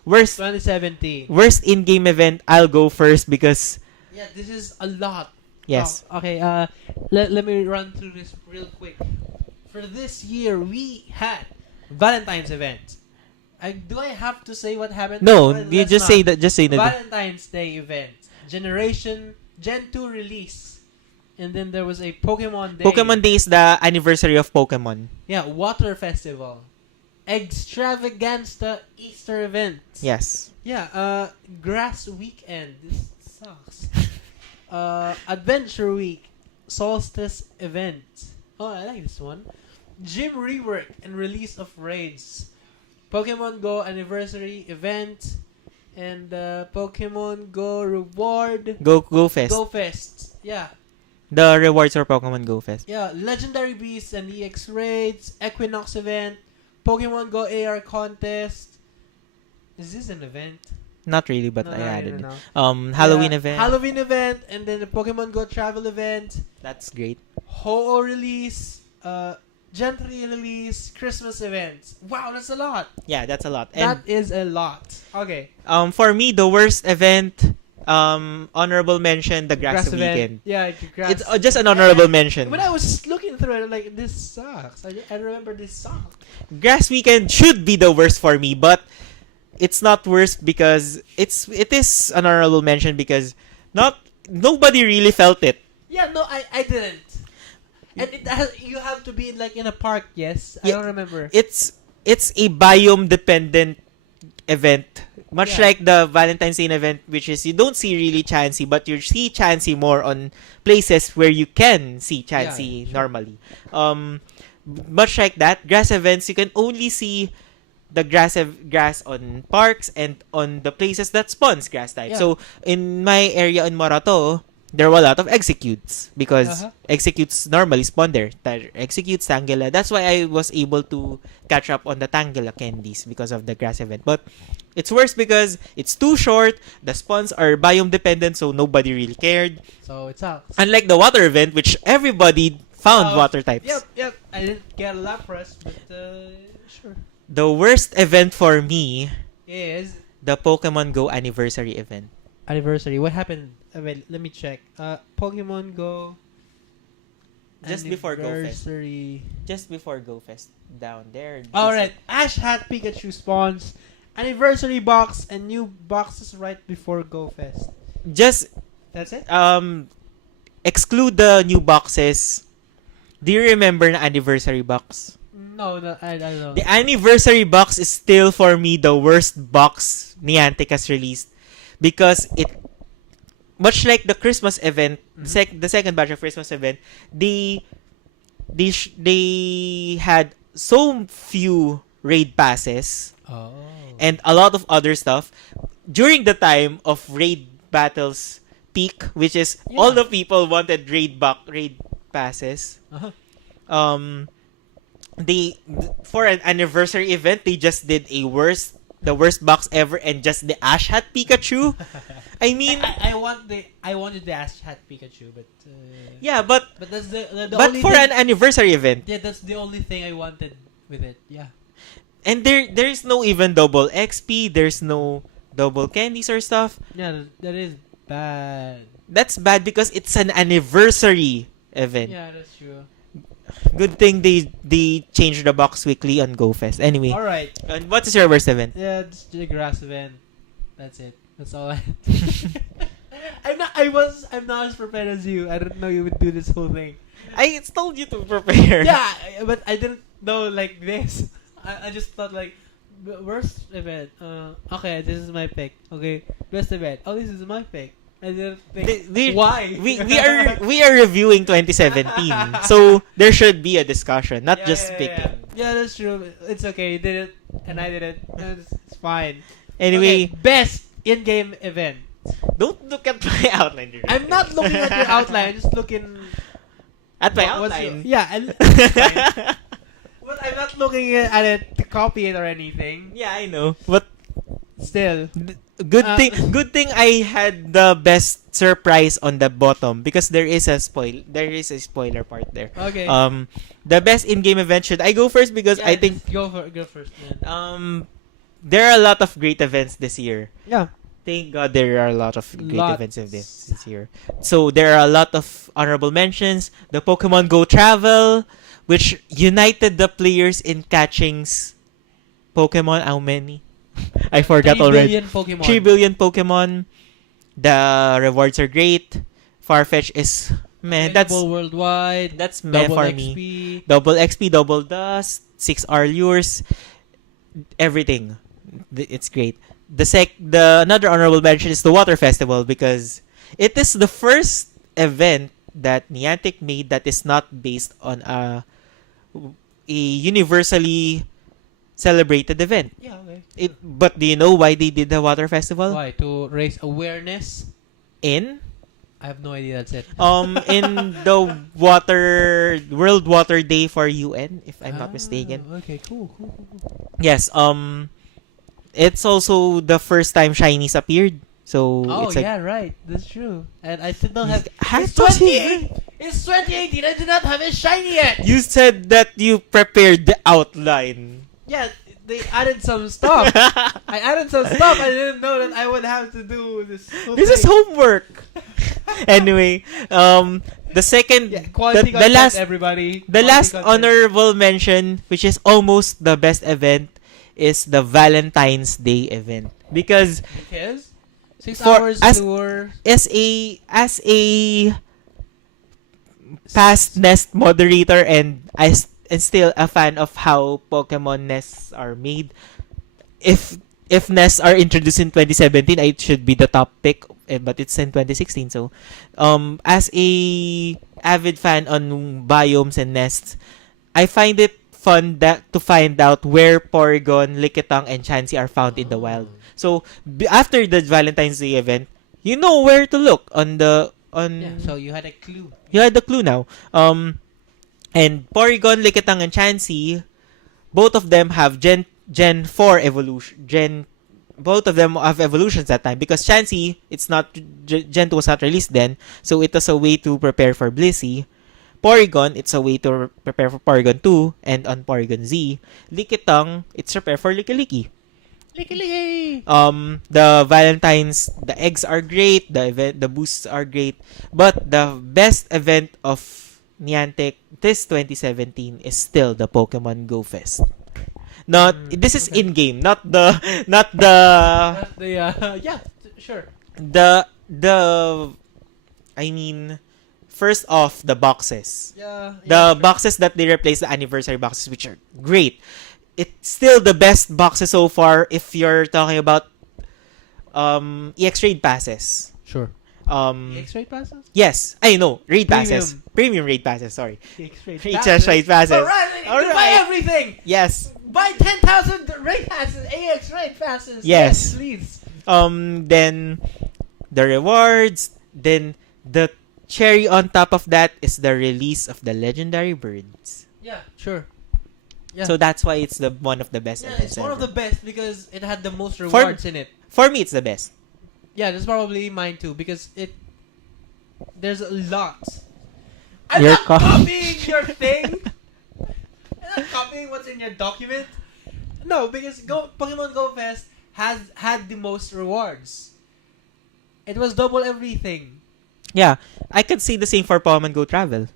Worst 2017. in-game event. I'll go first because Yeah, this is a lot. yes. Oh, okay, let me run through this real quick. For this year, we had Valentine's event. Do I have to say what happened? No, Well, you let's just not. say that. Just say that. Valentine's Day event. Gen 2 release. And then there was a Pokemon Day. Pokemon Day is the anniversary of Pokemon. Yeah, Water Festival. Extravaganza Easter event. Yes. Yeah, Grass Weekend. This sucks. Adventure Week. Solstice event. Oh, I like this one. Gym rework and release of raids. Pokemon Go anniversary event. And Pokemon Go reward. Go Fest. Go Fest. Yeah. The rewards for Pokemon Go Fest. Yeah, Legendary Beasts and EX raids, Equinox event, Pokemon Go AR contest. Is this an event? Not really, but No, I not added really, it. no. Halloween Yeah, event. Halloween event, and then the Pokemon Go travel event, That's great. Ho-Oh release, Gentry release, Christmas events. Wow, that's a lot. Yeah, that's a lot. That And is a lot. Okay. for me, the worst event, honorable mention, the Grass Weekend. event. Yeah, grass. It's just an honorable mention. When I was looking through it, I'm like, this sucks. I remember this sucks. Grass Weekend should be the worst for me, but it's not worst because it is an honorable mention because nobody really felt it. Yeah, no, I didn't. And you have to be like in a park, yes? I Yeah. don't remember. It's a biome dependent event. Much Yeah. like the Valentine's Day event, which is you don't see really Chansey, but you see Chansey more on places where you can see Chansey Yeah, sure. normally. Much like that, grass events, you can only see the grass on parks and on the places that spawns grass type. Yeah. So in my area in Morato, there were a lot of executes because executes normally spawn there. Executes, Tangela. That's why I was able to catch up on the Tangela candies because of the grass event. But it's worse because it's too short. The spawns are biome dependent, so nobody really cared. So it sucks. Unlike the water event, which everybody found water types. Yep. I didn't get Lapras, but sure. The worst event for me, Is the Pokemon Go anniversary event. anniversary. What happened? Wait, let me check. Pokemon Go. Just before Go Fest. Anniversary. Just before Go Fest, down there. Alright, Ash Hat Pikachu spawns. Anniversary box and new boxes right before Go Fest. Just That's it? exclude the new boxes. Do you remember the anniversary box? No, I don't know. The anniversary box is still for me the worst box Niantic has released because it, much like the Christmas event, the second batch of Christmas event, they had so few raid passes Oh. and a lot of other stuff during the time of raid battles peak, which is all the people wanted raid passes. Uh-huh. They for an anniversary event, they just did the worst box ever and just the Ash Hat Pikachu. I mean, I wanted the Ash Hat Pikachu, but yeah, but that's the but only for thing, an anniversary event, yeah, that's the only thing I wanted with it. Yeah. and there is no even double XP. There's no double candies or stuff. Yeah, that is bad. That's bad because it's an anniversary event. Yeah, that's true. Good thing they changed the box weekly on GoFest. Anyway, All right. and what is your worst event? Yeah, it's the grass event. That's it. That's all I. I'm not as prepared as you. I didn't know you would do this whole thing. I told you to prepare. Yeah, but I didn't know like this. I just thought like worst event. Okay, this is my pick. Okay, best event. Oh, this is my pick. I didn't think why. We are reviewing 2017, so there should be a discussion, not just picking. Yeah, that's true. It's okay. You did it, and I did it. It's fine. Anyway, Okay, best in-game event. don't look at my outline. Direct. I'm not looking at your outline. I'm just looking at my what's outline. yeah, it's fine. But I'm not looking at it to copy it or anything. Yeah, I know. But Still, good thing I had the best surprise on the bottom because there is a spoiler part there. okay. The best in-game event, should I go first because Yeah, I think go first, man. there are a lot of great events this year. Yeah. Thank God there are a lot of great Lots. events of this year. So there are a lot of honorable mentions. The Pokemon Go Travel, which united the players in catching's Pokemon. How many? I forgot 3 already. billion Pokemon. 3 billion Pokemon. The rewards are great. Farfetch is meh. That's Available worldwide. that's meh Double for XP. me. Double XP, double dust, 6R lures, everything. It's great. The another honorable mention is the Water Festival because it is the first event that Niantic made that is not based on a universally celebrated event. Yeah, okay. But do you know why they did the Water Festival? Why? To raise awareness? In I have no idea. That's it. in the World Water Day for UN, if I'm not mistaken. Okay, cool. Yes. It's also the first time shinies appeared. So Oh it's yeah, right. That's true. And I still don't have. Has It's to 28. It's 2018. I do not have a shiny yet. You said that you prepared the outline. Yeah, they added some stuff. I added some stuff. I didn't know that I would have to do this. This is homework. Anyway, the second, quality the content, last, everybody. the Quality last content. honorable mention, which is almost the best event, is the Valentine's Day event because Because 6 For- hours as- tour. as a past Nest moderator and still a fan of how Pokemon Nests are made. If Nests are introduced in 2017, it should be the top pick, but it's in 2016. So, as a avid fan on biomes and nests, I find it fun to find out where Porygon, Lickitung, and Chansey are found in the wild. So, after the Valentine's Day event, you know where to look Yeah, so you had a clue. You had the clue now. And Porygon, Lickitung, and Chansey, both of them have Gen 4 evolution. Both of them have evolutions that time because Chansey, it's not Gen 2 was not released then, so it was a way to prepare for Blissey. Porygon, it's a way to prepare for Porygon 2 and on Porygon Z. Lickitung, it's prepare for Lickilicky. The Valentine's, the eggs are great, the boosts are great, but the best event of Niantic this 2017 is still the Pokemon Go Fest. This is in game, not the Yeah, sure. I mean, first off, the boxes. Yeah. The boxes that they replaced, the anniversary boxes, which are great. It's still the best boxes so far if you're talking about EX Raid passes. Sure. Um, X-ray passes? yes, I know. Raid Premium. passes. Premium raid passes, sorry. X-ray EX Raid passes. Alright, Alright. buy everything! Yes. Buy 10,000 raid passes, AX raid passes. Yes. Please. Then the rewards, then the cherry on top of that is the release of the legendary birds. Yeah, sure. Yeah. So that's why it's one of the best Yeah, events it's one of ever. the best because it had the most rewards in it. For me, it's the best. Yeah, that's probably mine too because there's a lot. I'm Your not co- copying your thing. I'm not copying what's in your document. No, because Pokemon Go Fest had the most rewards. It was double everything. Yeah, I could say the same for Pokemon Go Travel.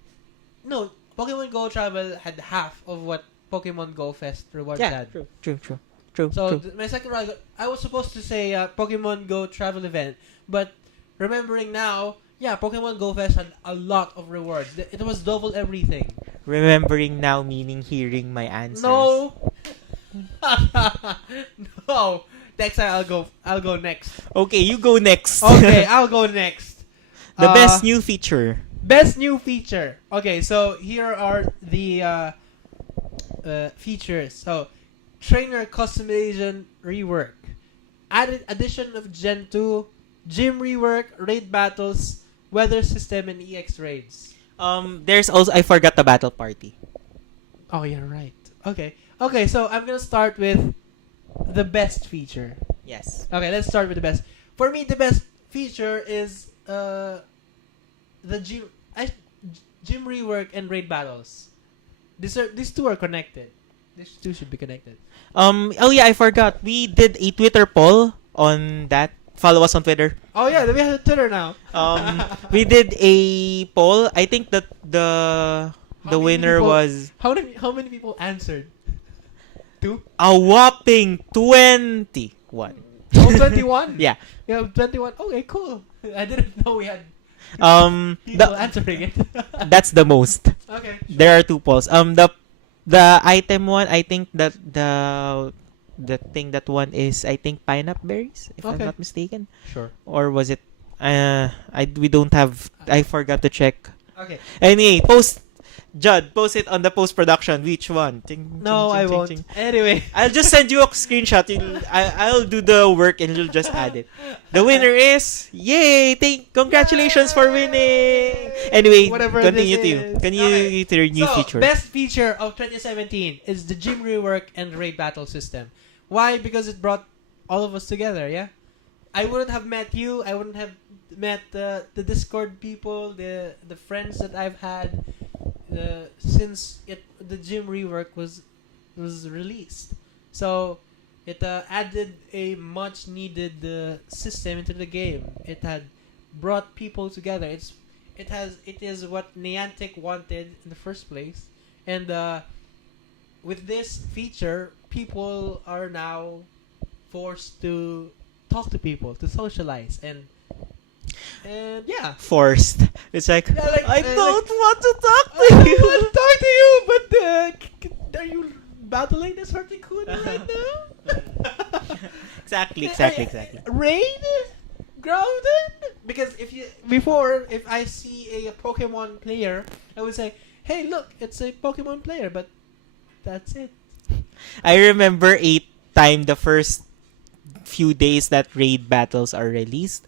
No, Pokemon Go Travel had half of what Pokemon Go Fest rewards Yeah, had. true. So my second round, I was supposed to say Pokemon Go Travel event, but remembering now, yeah, Pokemon Go Fest had a lot of rewards. It was double everything. Remembering now meaning hearing my answers. No. No. Next time I'll go next. Okay, you go next. Okay, I'll go next. The best new feature. Best new feature. Okay, so here are the features. So, trainer customization rework, added addition of Gen 2, gym rework, raid battles, weather system, and EX raids. There's also I forgot the battle party. Oh, yeah, right. Okay, so I'm gonna start with the best feature. Yes. Okay, let's start with the best. For me, the best feature is the gym rework and raid battles. These two are connected. These two should be connected. Oh yeah, I forgot. We did a Twitter poll on that. Follow us on Twitter. Oh yeah, we have a Twitter now. We did a poll. I think that the How many winner people- was How many people answered? 2? a whopping 21. Oh, 21. Yeah. We have 21. Okay, cool. I didn't know we had people The, answering it. that's the most. Okay. There are 2 polls. The item one, I think that the thing that one is I think pineapple berries, if I'm Okay. not mistaken, Sure. or was it? We don't have. I forgot to check. Okay. Anyway, Judd, post it on the post production. Which one? Ting, No, ting, I ting, won't. ting. Anyway. I'll just send you a screenshot. I'll do the work and you'll just add it. The winner is yay! Congratulations for winning. Anyway, Whatever continue this to you. is. Continue to your new So, feature. best feature of 2017 is the gym rework and raid battle system. Why? Because it brought all of us together, yeah? I wouldn't have met you. I wouldn't have met the Discord people, the friends that I've had since the gym rework was released. So, it added a much needed system into the game. It had brought people together. It is what Niantic wanted in the first place, and with this feature, people are now forced to talk to people, to socialize, and yeah. Forced. It's like, Yeah, like, I don't want to talk I to don't you. want to talk to you, but are you battling this Harticuda right now? Exactly. Raid? Grounded? Because if I see a Pokemon player, I would say, hey, look, it's a Pokemon player, but that's it. I remember the first few days that raid battles are released.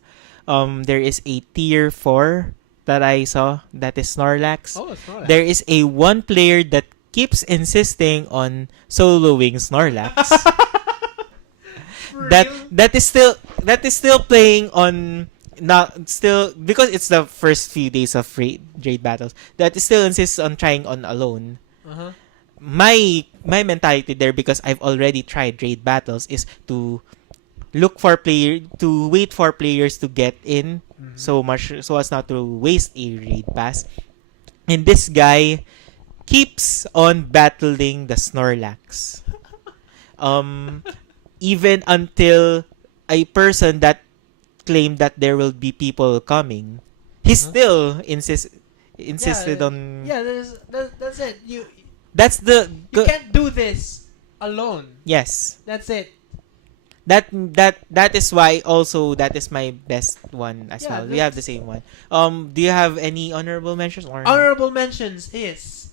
There is a tier 4 that I saw that is Snorlax. Oh, it's not There is a one player that keeps insisting on soloing Snorlax. that is still playing on not still because it's the first few days of raid battles. That is still insists on trying on alone. Uh-huh. My mentality there, because I've already tried raid battles, is to wait for players to get in so as not to waste a raid pass. And this guy keeps on battling the Snorlax. Even until a person that claimed that there will be people coming, he still insisted on. Yeah, that's it. You can't do this alone. Yes. That's it. That is why also that is my best one as Yeah, well. We have the same one. Do you have any honorable mentions or Honorable mentions is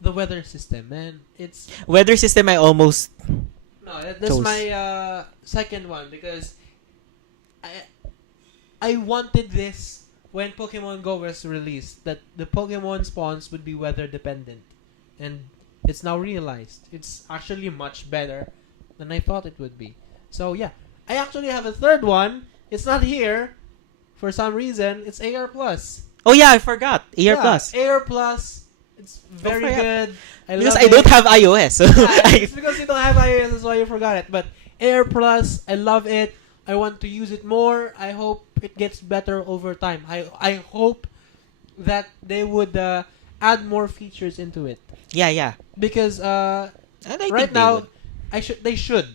the weather system, man. It's weather system? I almost that's chose. my second one, because I wanted this when Pokemon Go was released, that the Pokemon spawns would be weather dependent, and it's now realized. It's actually much better than I thought it would be. So yeah, I actually have a third one. It's not here for some reason. It's AR Plus. Oh yeah, I forgot. AR Plus. AR Plus. It's very forgot. good. Because love I it. don't have iOS. So It's because you don't have iOS, that's why you forgot it. But AR Plus, I love it. I want to use it more. I hope it gets better over time. I hope that they would add more features into it. yeah. Because And I think right they now, would. they should.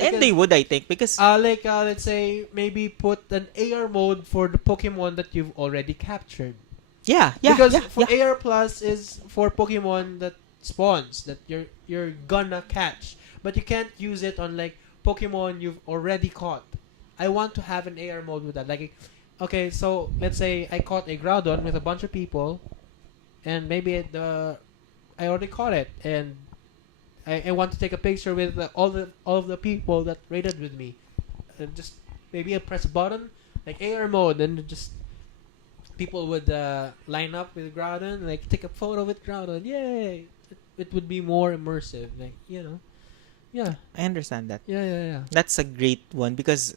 And they would, I think, because let's say maybe put an AR mode for the Pokemon that you've already captured. Because AR Plus is for Pokemon that spawns, that you're gonna catch, but you can't use it on like Pokemon you've already caught. I want to have an AR mode with that. Like, okay, so let's say I caught a Groudon with a bunch of people, and maybe I already caught it, and I want to take a picture with all of the people that raided with me, and just maybe I press a button like AR mode, and just people would line up with Groudon, like take a photo with Groudon. Yay! It would be more immersive, like yeah, I understand that. yeah. That's a great one because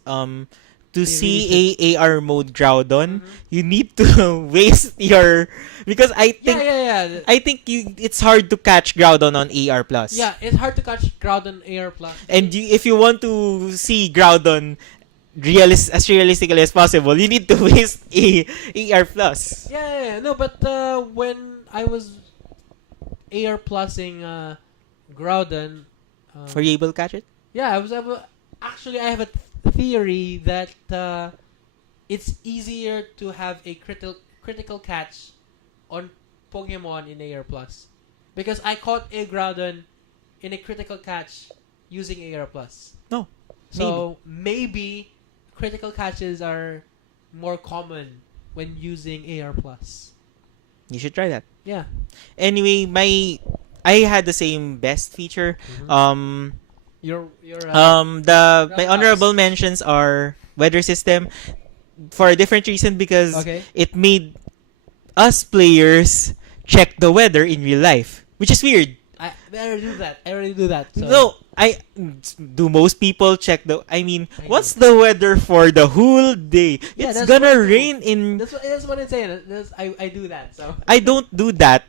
to They see really a AR mode Groudon, Mhm. you need to waste your because Yeah. I think it's hard to catch Groudon on AR plus. Yeah, it's hard to catch Groudon AR plus. And if you want to see Groudon as realistically as possible, you need to waste a AR plus. Yeah. No, but when I was AR plusing Groudon, Were you able to catch it? yeah, actually I have a theory that it's easier to have a critical catch on Pokemon in AR plus, because I caught a Groudon in a critical catch using AR plus. No, So maybe critical catches are more common when using AR plus. You should try that. Yeah. Anyway, I had the same best feature. Mhm. Your My honorable mentions are weather system for a different reason because okay. it made us players check the weather in real life, which is weird. I already do that. So. No, do most people check I mean, I what's the weather for the whole day? Yeah, It's that's gonna what I do. rain in. That's what I'm saying. I do that. So I don't do that.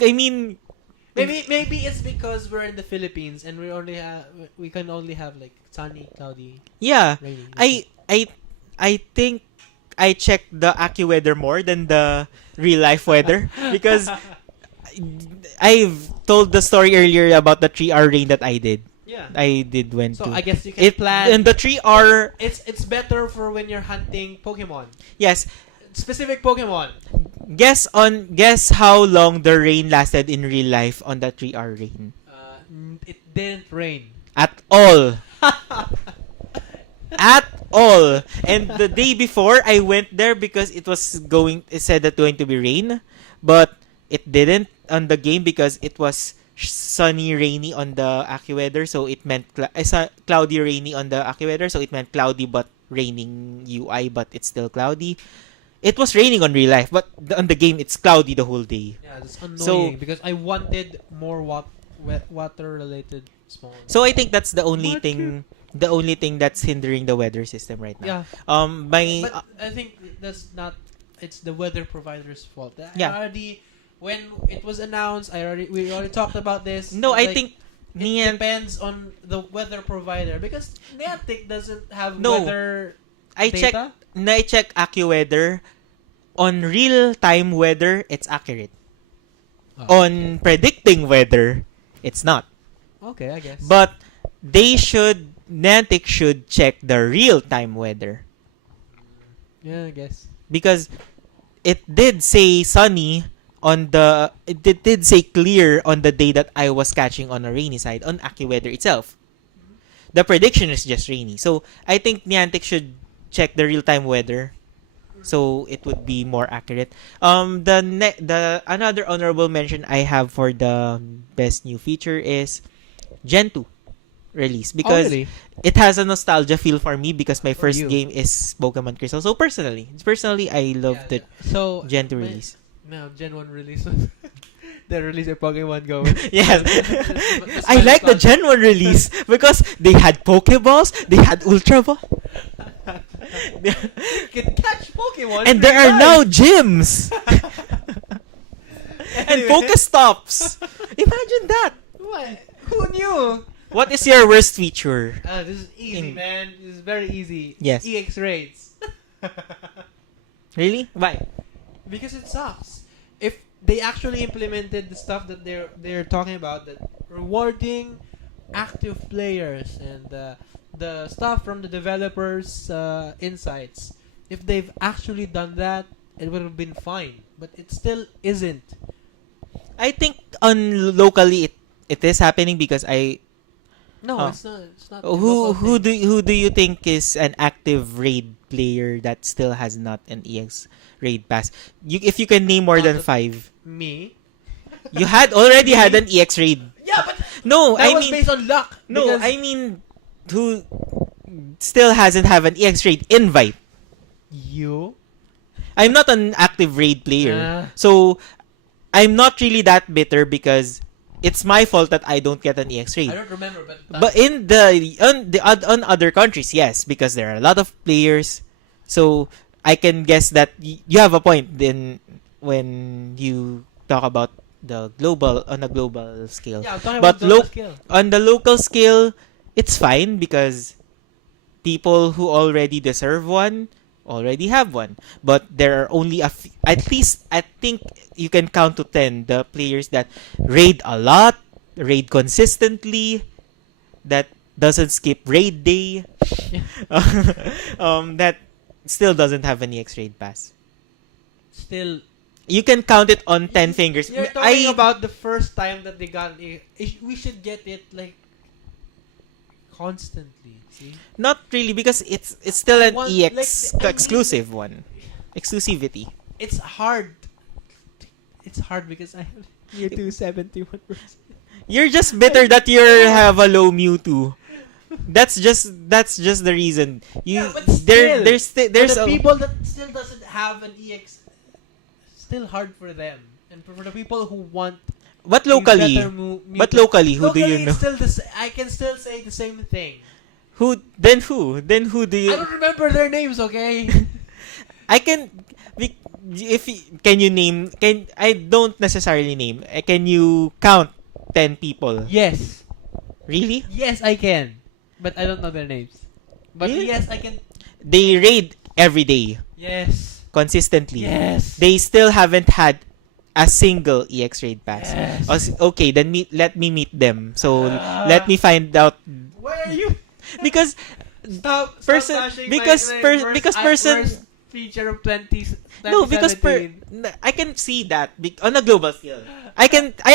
I mean, maybe it's because we're in the Philippines and we can only have like sunny, cloudy, yeah. rainy. I think I check the AccuWeather more than the real life weather because I've told the story earlier about the 3-hour rain that I did. Yeah. I did went So to. I guess you can plan. And the 3-hour. It's better for when you're hunting Pokemon, Yes. specific Pokemon. Guess how long the rain lasted in real life on the 3-hour rain. It didn't rain. At all. At all. And the day before, I went there because it said that going to be rain, but it didn't on the game because it was sunny, rainy on the AccuWeather, so it meant cloudy, rainy on the AccuWeather, so it meant cloudy but raining UI, but it's still cloudy. It was raining on real life, but on the game, it's cloudy the whole day. Yeah, it's annoying So- because I wanted more water-related small. So I think that's the only What thing. The only thing that's hindering the weather system right now. Yeah, My but I think that's not. It's the weather provider's fault. Yeah. When it was announced, we already talked about this. no, I Like, think it depends on the weather provider because Niantic doesn't have No. weather I data. check AccuWeather. On real-time weather, it's accurate. Oh, On predicting weather, it's not. okay, I guess. But Niantic should check the real-time weather. yeah, I guess. Because it did say sunny it did say clear on the day that I was catching on a rainy side on AccuWeather itself. The prediction is just rainy. So I think Niantic should check the real-time weather so it would be more accurate. The another honorable mention I have for the best new feature is Gen 2 release because really? it has a nostalgia feel for me because my For first you. game is Pokemon Crystal. So personally I love the So Gen 2 release. No, Gen 1 release. They release a Pokemon Go. Yes. That's I my like the nostalgia. Gen 1 release because they had Pokeballs, they had Ultra Ball, You can catch Pokemon. and there are now gyms and Anyway. Pokestops. Imagine that. What? Who knew? What is your worst feature? This is easy, man. This is very easy. Yes. EX raids. Really? Why? Because it sucks. If they actually implemented the stuff that they're talking about, that rewarding active players and the stuff from the developers' insights, if they've actually done that, it would have been fine. But it still isn't. I think locally it is happening because No, Oh. it's not. It's not. who do you think is an active raid player that still has not an EX raid pass? If you can name more than 5. Me? You already had an EX raid. Yeah, Yeah, but No, that I was mean based on luck. no, because- I mean who still hasn't have an EX raid invite. you. I'm not an active raid player. Ah. So I'm not really that bitter because it's my fault that I don't get an EX raid. I don't remember, But in on other countries, yes, because there are a lot of players. So I can guess that you have a point then when you talk about the global on a global scale. yeah, I'm talking But about the skill. On the local scale, it's fine because people who already deserve one already have one. But there are only at least I think you can count to 10 the players that raid a lot, raid consistently, that doesn't skip raid day, that still doesn't have an EX raid pass. Still, You can count it on 10 fingers. you're talking about the first time that they got it. We should get it like constantly. See, Not really because it's still an want- EX like, I exclusive one. Exclusivity. it's hard. It's hard because I have Mewtwo 71%. You're just bitter that you have a low Mewtwo. That's just the reason. Yeah, but still, there's For there's the a, people that still doesn't have an EX, still hard for them. And for the people who want but a locally, better but locally, who do you it's know? still I can still say the same thing. Who do you? I don't remember their names, okay? I can can you name can I don't necessarily name. Can you count 10 people? Yes. Really? Yes, I can. But I don't know their names. But Really? yes, I can. They raid every day Yes. consistently. Yes. They still haven't had a single EX raid pass. Yes. Okay, then let me meet them. So let me find out Where are you? because Stop Person- bashing because my per- worst- because person- worst feature of 2017. no, because I can see that on a global scale. I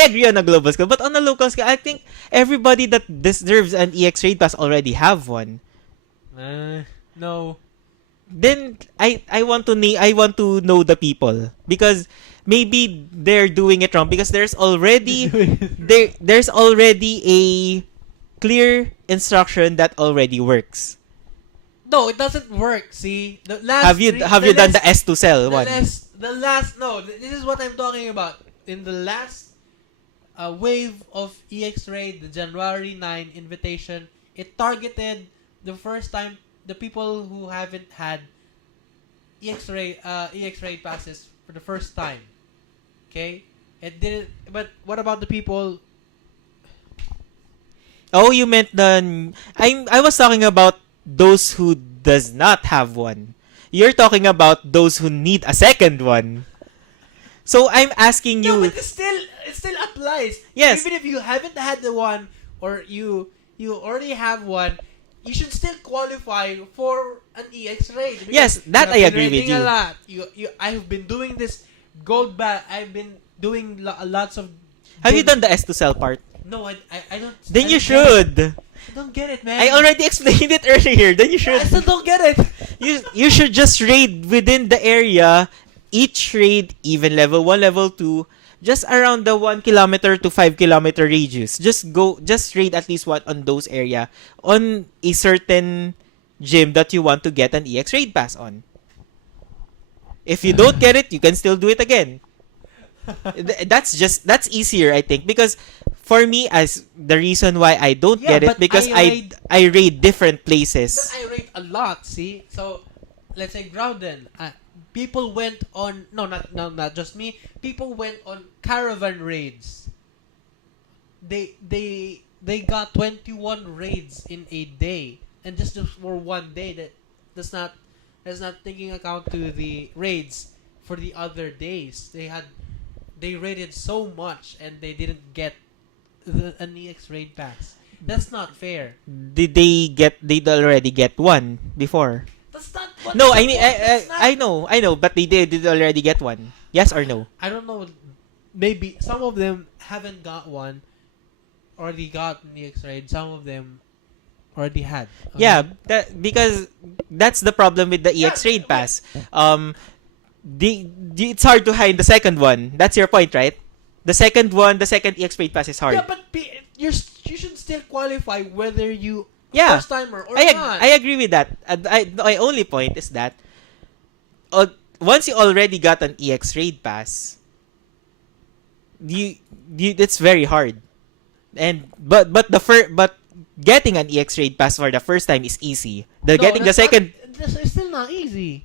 agree on a global scale, but on a local scale, I think everybody that deserves an EX raid pass already have one. No. Then I want to know the people because maybe they're doing it wrong because there's already there's already a clear instruction that already works. No, it doesn't work. See, the last Have you done the S to sell one? This is what I'm talking about. In the last wave of EX Raid, the January 9 invitation, it targeted the first time the people who haven't had EX Raid passes for the first time. Okay, it didn't. But what about the people? Oh, you meant I was talking about those who does not have one. You're talking about those who need a second one. So I'm asking you. No, but it still applies. Yes. Even if you haven't had the one or you already have one, you should still qualify for an EX raid. Because Yes, that you I have been agree with raiding you. A lot. I've been doing this gold bat. I've been doing lots of. Have you done the S to sell part? No, I don't. Then I you don't get it. should. I don't get it, man. I already explained it earlier. Then you I should. still don't get it. You should just raid within the area. Each raid, even level 1, level 2, just around the 1 kilometer to 5 kilometer radius. Just raid at least one on those area on a certain gym that you want to get an EX raid pass on. If you don't get it, you can still do it again. That's easier, I think, because for me, as the reason why I don't Yeah, get it but because I raid different places. But I rate a lot. See, so let's say Grouden. People went on not just me. People went on caravan raids. They got 21 raids in a day, and just for one day. That's not taking account to the raids for the other days. They raided so much and they didn't get an EX raid pass. That's not fair. Did they already get one before? That's not what. No, I mean I know, but they did already get one. Yes or no? I don't know. Maybe some of them haven't got one. Already got the EX raid. Some of them already had. Okay? Yeah, because that's the problem with the EX raid pass. It's hard to hide the second one. That's your point, right? The second EX raid pass is hard. Yeah, but you should still qualify whether you Yeah. first timer or I not. agree with that. My only point is that once you already got an EX raid pass, you it's very hard. And but getting an EX raid pass for the first time is easy. Getting the second, It's still not easy.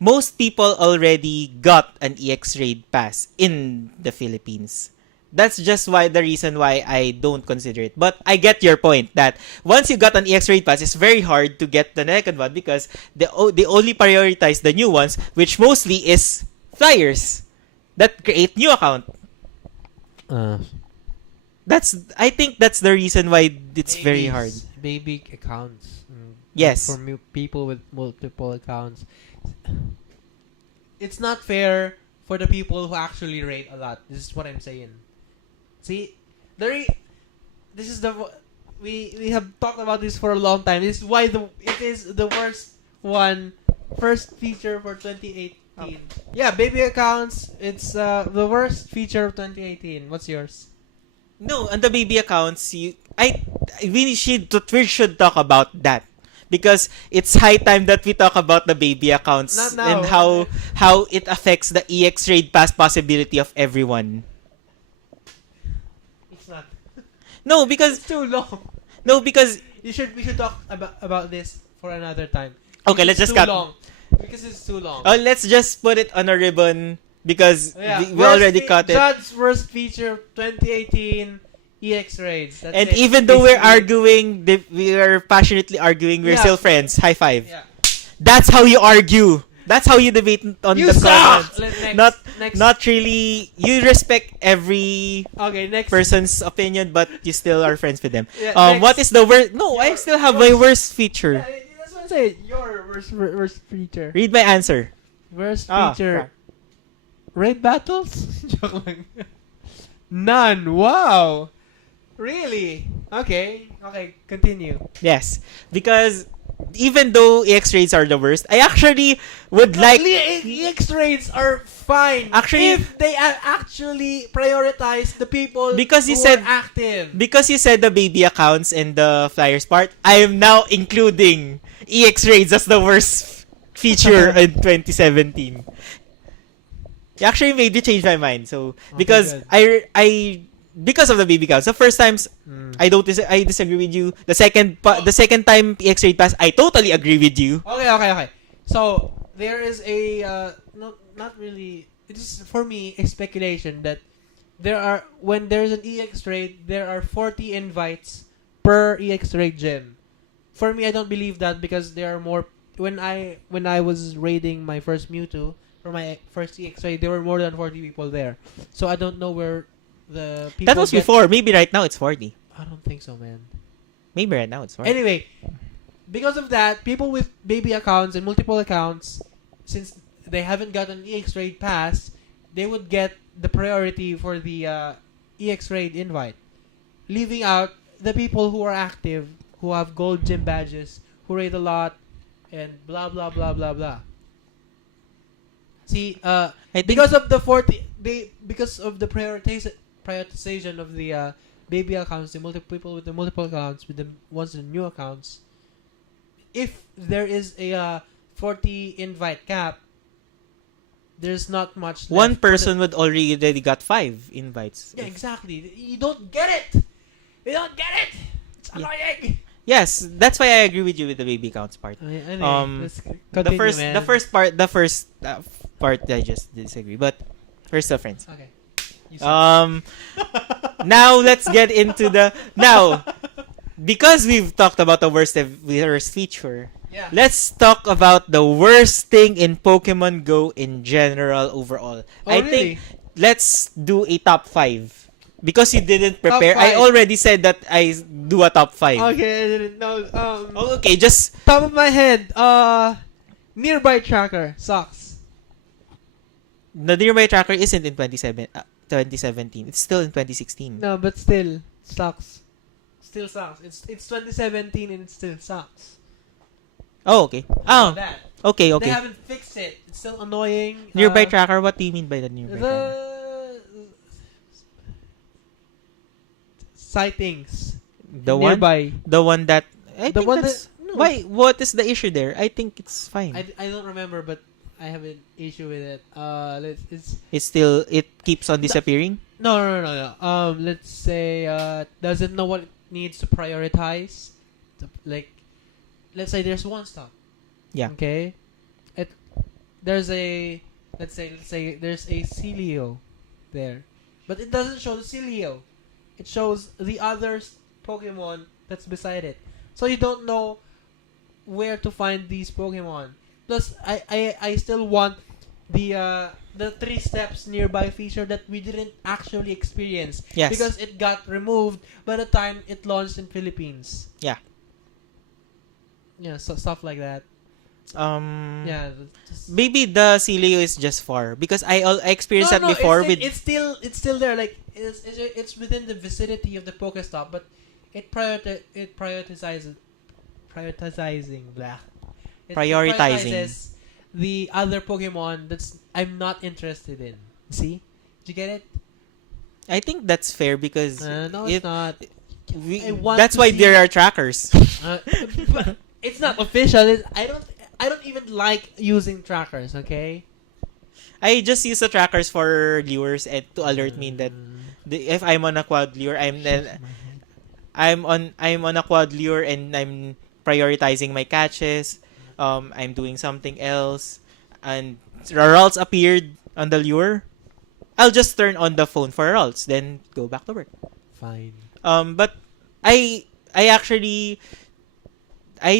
most people already got an EX raid pass in the Philippines. That's just the reason why I don't consider it. But I get your point that once you got an EX raid pass, it's very hard to get the second one because they only prioritize the new ones, which mostly is flyers that create new account. I think that's the reason why it's very hard. Baby accounts. Yes. For people with multiple accounts, it's not fair for the people who actually rate a lot. This is what I'm saying. See, this is we have talked about this for a long time. This is why it is the first feature for 2018. Okay. Yeah, baby accounts. It's the worst feature of 2018. What's yours? No, on the baby accounts, we should talk about that because it's high time that we talk about the baby accounts Not now. and how it affects the EX raid pass possibility of everyone. It's not. No, because It's too long. no, because We should talk about this for another time. okay, let's It's just too cut. long. Because it's too long. Oh, let's just put it on a ribbon because Yeah, we already cut it. Judd's worst feature of 2018 EX raids. That's And it. even though we're Basically, arguing, we are passionately arguing, we're Yeah. still friends. High five. yeah. That's how you argue. That's how you debate on You the suck! comments. Not really. You respect every Okay, next. person's opinion, but you still are friends with them. Yeah, next. What is the worst? No, I Your still have my worst feature. Yeah, that's what I'm saying. Your worst feature. Read my answer. Worst Ah, feature. Raid battles? Joke lang. None. Wow. Really? Okay. Okay, continue. Yes, because even though EX raids are the worst, I actually would like. EX raids are fine. Actually- if they actually prioritize the people Because you who said- are active. Because you said the baby accounts and the flyers part, I am now including EX raids as the worst feature in 2017. You actually made me change my mind. So because good. I because of the baby counts, the first times I disagree with you. The second time EX raid pass, I totally agree with you. Okay. So there is a not really. It is for me a speculation that when there's an EX raid, there are 40 invites per EX raid gym. For me, I don't believe that because there are more. When I was raiding my first Mewtwo for my first EX raid, there were more than 40 people there. So I don't know where the people. That was before. Maybe right now it's 40. I don't think so, man. Maybe right now it's 40. Anyway, because of that, people with baby accounts and multiple accounts, since they haven't gotten EX raid pass, they would get the priority for the EX raid invite, leaving out the people who are active, who have gold gym badges, who raid a lot, and blah blah blah blah blah. See, I think- because of the because of the prioritization of the baby accounts, the people with the multiple accounts, with the ones with the new accounts, if there is a 40 invite cap, there's not much left one for person would already got 5 invites. yeah, exactly. You don't get it. You don't get it. It's annoying. Yes, that's why I agree with you with the baby counts part. Anyway, let's The continue, man. first part I just disagree, but we're still friends. Okay. You suck. Now let's get into because we've talked about the worst feature. Yeah. Let's talk about the worst thing in Pokemon Go in general overall. Oh, I really? think let's do a top 5. Because you didn't prepare, Top I 5. already said that I do a top 5. Okay, I didn't know. Oh, okay, just Top of my head, nearby tracker sucks. the Nearby Tracker isn't in 2017. It's still in 2016. No, but still sucks. Still sucks. It's 2017 and it still sucks. Oh, okay. How Oh, about that? okay, They okay. haven't fixed it. It's still annoying. Nearby Tracker, what do you mean by the Nearby Tracker? The sightings The one nearby. that I The think one that's that no, why. What is the issue there? I think it's fine. I don't remember, but I have an issue with it. It keeps on No. disappearing. No. Let's say doesn't know what it needs to prioritize. Like, let's say there's one stop. Yeah. Okay. There's a let's say there's a Celio there, but it doesn't show the Celio. It shows the other Pokemon that's beside it. So you don't know where to find these Pokemon. Plus, I still want the 3 steps nearby feature that we didn't actually experience. Yes. Because it got removed by the time it launched in Philippines. Yeah. Yeah, so stuff like that. Yeah. Maybe the Celio is just far because I experienced that before with. It's still there. Like it's within the vicinity of the Pokestop, but it prioritizing blah. It prioritizes the other Pokemon that's I'm not interested in. See? Did you get it? I think that's fair because No, it's not. that's why there are trackers. But it's not official. I don't even like using trackers. Okay. I just use the trackers for lures and to alert me that if I'm on a quad lure, I'm on a quad lure and I'm prioritizing my catches. I'm doing something else, and Ralts appeared on the lure. I'll just turn on the phone for Ralts, then go back to work. Fine. But I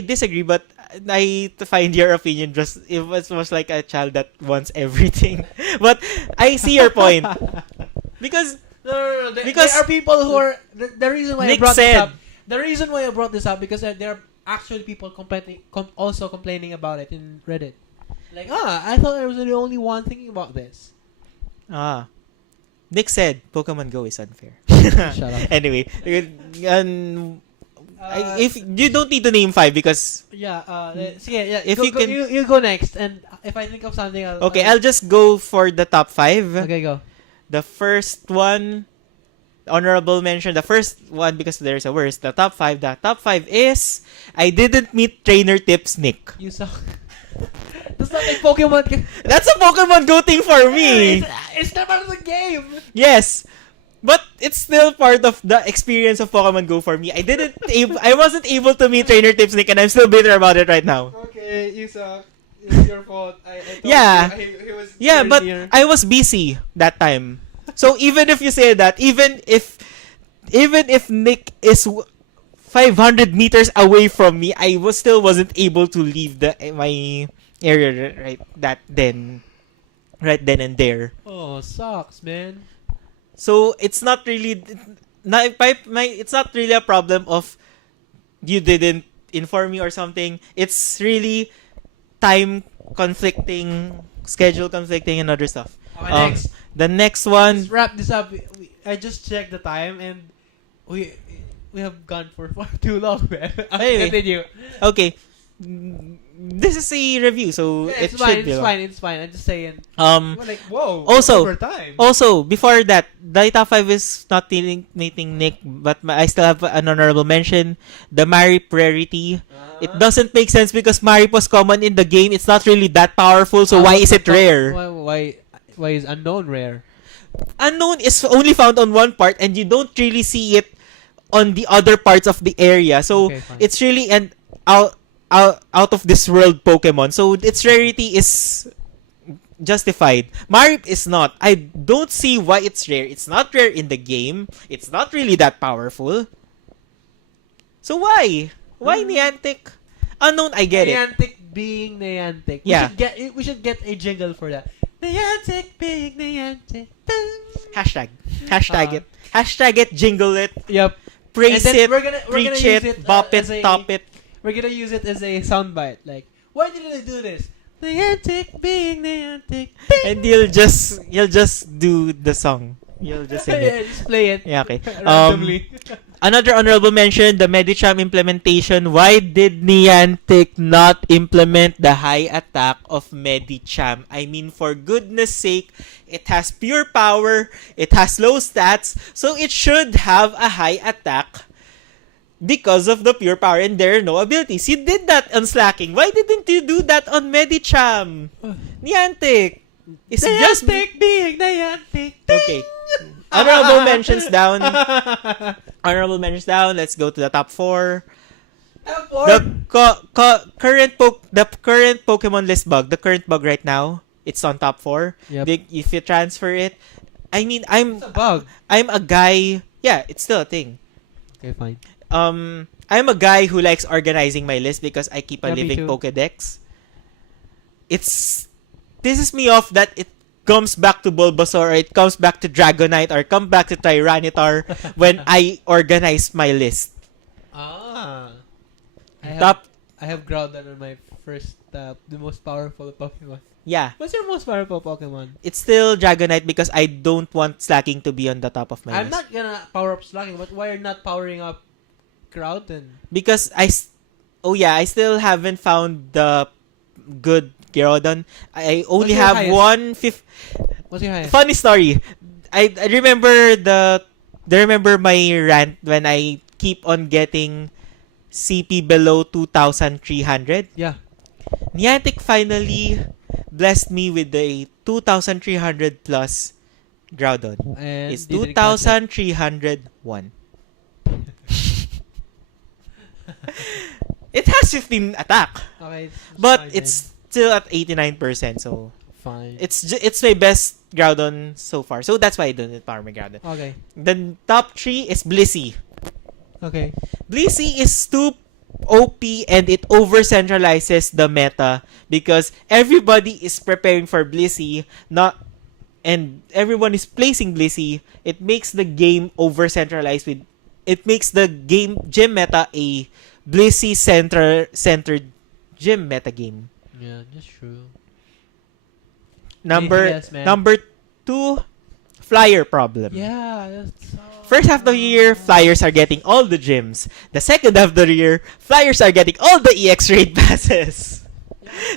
disagree, but I find your opinion just it was like a child that wants everything. But I see your point because No. Because there are people who are the reason why Nick I brought this said- up. The reason why I brought this up because there are actually people also complaining about it in Reddit. Like, I thought I was the only one thinking about this. Nick said Pokemon Go is unfair. Shut up. Anyway, if you don't need to name 5 because Yeah. Yeah. If you can- you go next, and if I think of something, I'll just go for the top 5. Okay, go. The first one, honorable mention. The first one because there's a worst. The top 5. The top 5 is I didn't meet trainer tips Nick. You saw. That's not like Pokemon. That's a Pokemon Go thing for me. It's not part of the game. Yes. But it's still part of the experience of Pokemon Go for me. I wasn't able to meet trainer tips Nick and I'm still bitter about it right now. Okay, you suck. It's your fault. I told Yeah. you, he was Yeah, but near. I was busy that time. So even if you say that, even if Nick is 500 meters away from me, I still wasn't able to leave my area right then and there. Oh, sucks, man. So it's not really it's not really a problem of you didn't inform me or something. It's really time conflicting, schedule conflicting, and other stuff. Okay, next. The next one. Let's wrap this up. I just checked the time and we have gone for far too long, man. Anyway. Continue. Okay. This is a review, so Yeah, it it's fine. should be It's long. fine. It's fine. I'm just saying. Um. We're like, whoa. Also- over time. Also, before that, the top 5 is not meeting Nick, but I still have an honorable mention. The Marip rarity. It doesn't make sense because Marip was common in the game. It's not really that powerful, so why is it rare? Why is unknown rare? Unknown is only found on one part, and you don't really see it on the other parts of the area. So Okay, fine. it's really an out of this world Pokemon. So its rarity is justified. Marip is not. I don't see why it's rare. It's not rare in the game. It's not really that powerful. So why? Why Niantic? Unknown, I get it. Niantic being Niantic. Yeah. We should get a jingle for that. Niantic being Niantic. Hashtag it. Hashtag it, jingle it, Yep. praise And then it, we're gonna preach use it, bop it, as a- top it. We're gonna use it as a soundbite. Like, why did I do this? Niantic being Niantic. And you'll just do the song. You'll just sing it. Yeah, just play it. Yeah, okay. Randomly. Another honorable mention, the Medicham implementation. Why did Niantic not implement the high attack of Medicham? I mean, for goodness sake, it has pure power, it has low stats, so it should have a high attack because of the pure power and there are no abilities. You did that on Slacking. Why didn't you do that on Medicham? Niantic. It's just being Niantic. okay. Honorable mentions down. Honorable mentions down. Let's go to the top 4. The current Pokemon list bug, the current bug right now, it's on top 4. Yep. If you transfer it, I mean, It's a bug. I'm a guy. Yeah, it's still a thing. Okay, fine. I'm a guy who likes organizing my list because I keep a Yeah, me living too. Pokédex. It's pisses me off that it comes back to Bulbasaur or it comes back to Dragonite or come back to Tyranitar when I organize my list. Ah. Top, I have Groudon on my first, the most powerful Pokemon. yeah. What's your most powerful Pokemon? It's still Dragonite because I don't want Slacking to be on the top of my I'm list. not gonna power up Slacking, but why are you not powering up Groudon? Because I still haven't found the good Groudon. I only What's your have highest? 1/5. What's your highest? Funny story. I remember remember my rant when I keep on getting CP below 2,300. Yeah. Niantic finally blessed me with a 2,300 plus Groudon. And It's you didn't catch it. 2,301. It has 15 attack, Okay. but fine it's still at 89%. So then. Fine. it's my best Groudon so far. So that's why I don't power my Groudon. Okay. The top 3 is Blissey. Okay. Blissey is too OP and it over-centralizes the meta because everybody is preparing for Blissey, and everyone is placing Blissey. It makes the game over-centralized it makes the gym meta a Blissey centered gym meta game. Yeah, that's true. Anything else, man? Number 2, flyer problem. Yeah, that's First half of the year, flyers are getting all the gyms. The second half of the year, flyers are getting all the EX raid passes.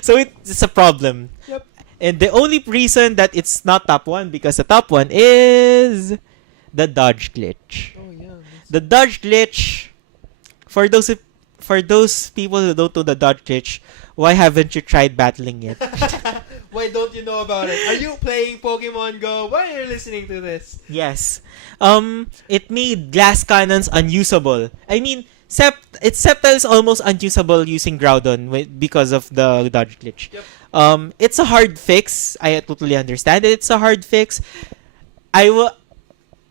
So it's a problem. Yep. And the only reason that it's not top 1 because the top 1 is the dodge glitch. Oh yeah. The dodge glitch, for those people who don't know the dodge glitch, why haven't you tried battling it? Why don't you know about it? Are you playing Pokemon Go? Why are you listening to this? Yes. It made glass cannons unusable. I mean, Sceptile is almost unusable using Groudon because of the dodge glitch. Yep. It's a hard fix. I totally understand it. It's a hard fix.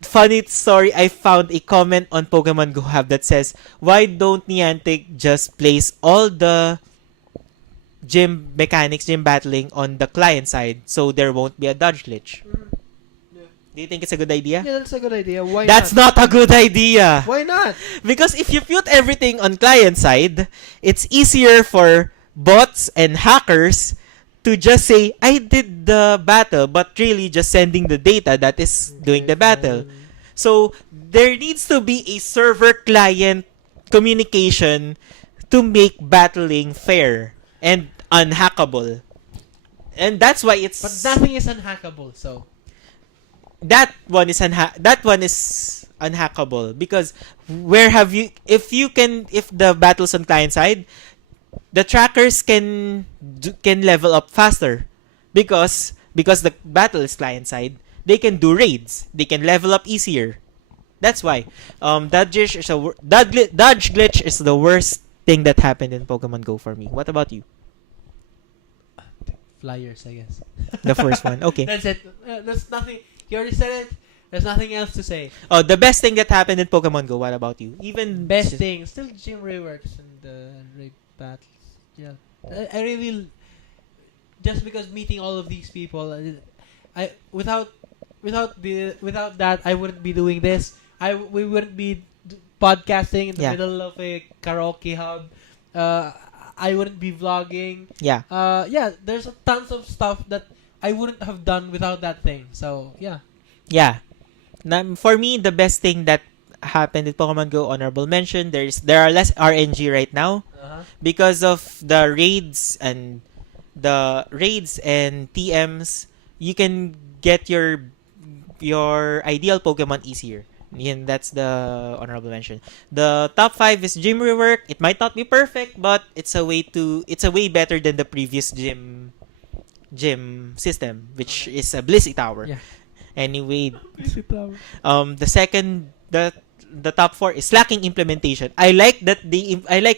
Funny story, I found a comment on Pokemon Go Hub that says, why don't Niantic just place all the gym mechanics, gym battling on the client side so there won't be a dodge glitch? Yeah. Do you think it's a good idea? Yeah, that's a good idea. Why That's not? not a good idea. Why not? Because if you put everything on client side, it's easier for bots and hackers to just say, I did the battle, but really just sending the data that is doing the battle. So, there needs to be a server-client communication to make battling fair and unhackable. And that's why it's... But nothing is unhackable, so... That one is unhackable because where have you if the battle's on client side, the trackers can level up faster because the battle is client side, they can do raids, they can level up easier. That's why dodge glitch is the worst thing that happened in Pokemon Go for me. What about you? Flyers, I guess. The first one. Okay. That's it. There's nothing. You already said it. There's nothing else to say. Oh, the best thing that happened in Pokemon Go. What about you? Even Best thing, still gym reworks and raid battles. Yeah, I really just because meeting all of these people, without that I wouldn't be doing this. We wouldn't be podcasting in the middle of a karaoke hub. I wouldn't be vlogging. Yeah. There's tons of stuff that I wouldn't have done without that thing. So, yeah. Yeah. For me, the best thing that happened with Pokemon Go, honorable mention, there are less RNG right now because of the raids and TMs. You can get your ideal Pokemon easier. Yan, that's the honorable mention. The top 5 is gym rework. It might not be perfect, but it's a way better than the previous gym system, which is a Blissey Tower. Yeah. Anyway, the top 4 is slacking implementation. I like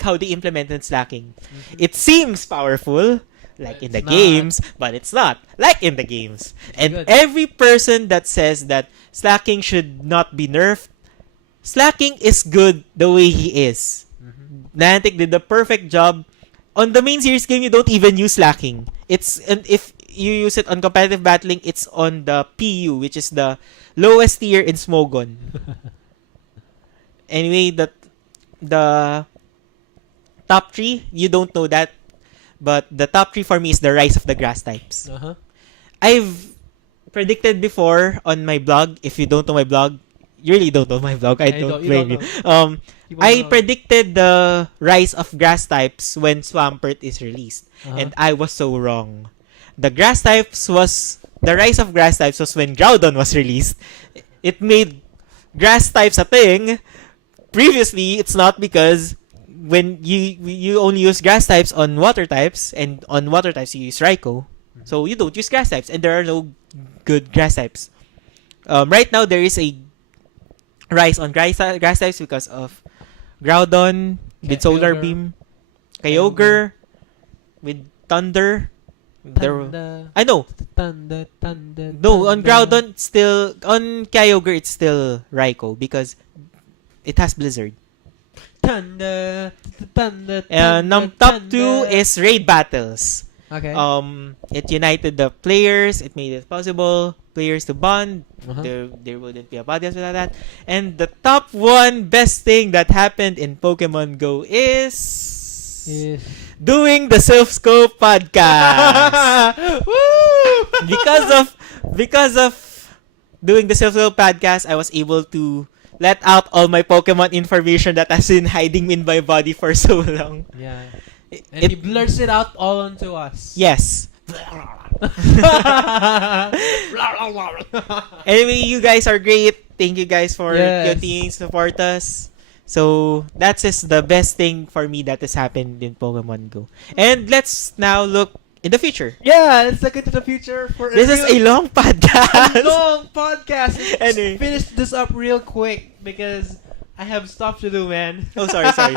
how they implemented slacking. It seems powerful, like in the games, but it's not like in the games. And every person that says that slacking should not be nerfed, slacking is good the way he is. Niantic did the perfect job. On the main series game, you don't even use slacking. And if you use it on competitive battling, it's on the PU, which is the lowest tier in Smogon. Anyway, the top 3, you don't know that, but the top 3 for me is the rise of the grass types. I've predicted before on my blog. If you don't know my blog, you really don't know my blog. I don't blame you. I predicted the rise of grass types when Swampert is released, and I was so wrong. The rise of grass types was when Groudon was released. It made grass types a thing. Previously, it's not, because when you only use grass types on water types, and on water types you use Raikou, so you don't use grass types, and there are no good grass types. Right now there is a rise on grass types because of Groudon with Solar Beam, Kyogre with Thunder. I know. Thunder. No, on Groudon on Kyogre it's still Raikou because it has Blizzard. Thunder. Top 2 is raid battles. Okay. It united the players. It made it possible players to bond. There wouldn't be a podcast without that. And the top 1 best thing that happened in Pokemon Go is doing the Silph Scope podcast. Woo! Because of doing the Silph Scope podcast, I was able to let out all my Pokemon information that has been hiding in my body for so long. Yeah. And he blurs it out all onto us. Yes. Anyway, you guys are great. Thank you guys for continuing to support us. So, that is the best thing for me that has happened in Pokemon Go. And let's now look in the future. Yeah, let's look into the future. This is a long podcast. Let's Anyway. finish this up real quick because I have stuff to do, man. Oh, sorry. Okay.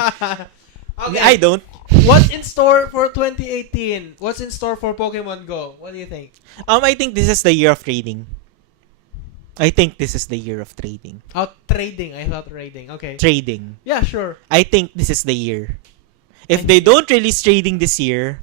I don't. What's in store for 2018? What's in store for Pokemon Go? What do you think? I think this is the year of trading. Oh, trading. I thought trading. Okay. Trading. Yeah, sure. I think this is the year. If they don't release trading this year,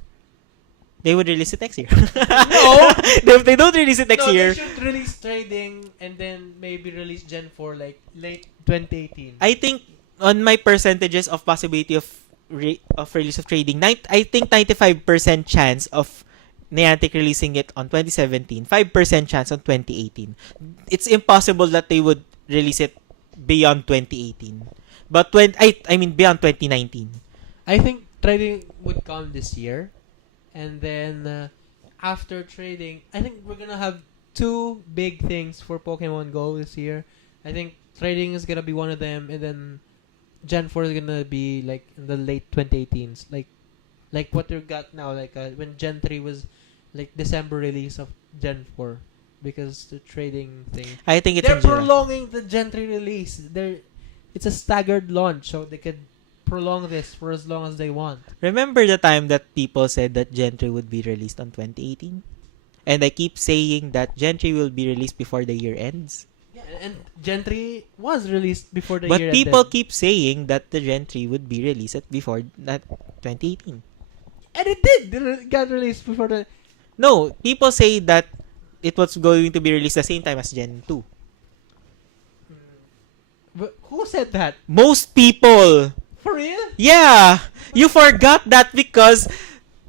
they would release it next year. No! If they don't release it next year, they should release trading and then maybe release Gen 4 like late 2018. I think on my percentages of possibility of release of trading, I think 95% chance of Niantic releasing it on 2017, 5% chance on 2018. It's impossible that they would release it beyond 2018. But beyond 2019. I think trading would come this year. And then after trading, I think we're gonna have 2 big things for Pokemon Go this year. I think trading is gonna be one of them, and then Gen 4 is gonna be like in the late 2018s, like what you got now, like when Gen 3 was like December release of Gen 4, because the trading thing. I think they're prolonging the Gen 3 release. It's a staggered launch, so they could prolong this for as long as they want. Remember the time that people said that Gen 3 would be released on 2018? And I keep saying that Gen 3 will be released before the year ends. Yeah, and Gen 3 was released before the but year ended. But people keep ended. saying that the Gen 3 would be released before that 2018. And it did! It got released before the... No, people say that it was going to be released the same time as Gen 2. But who said that? Most people! For real? Yeah! You forgot that because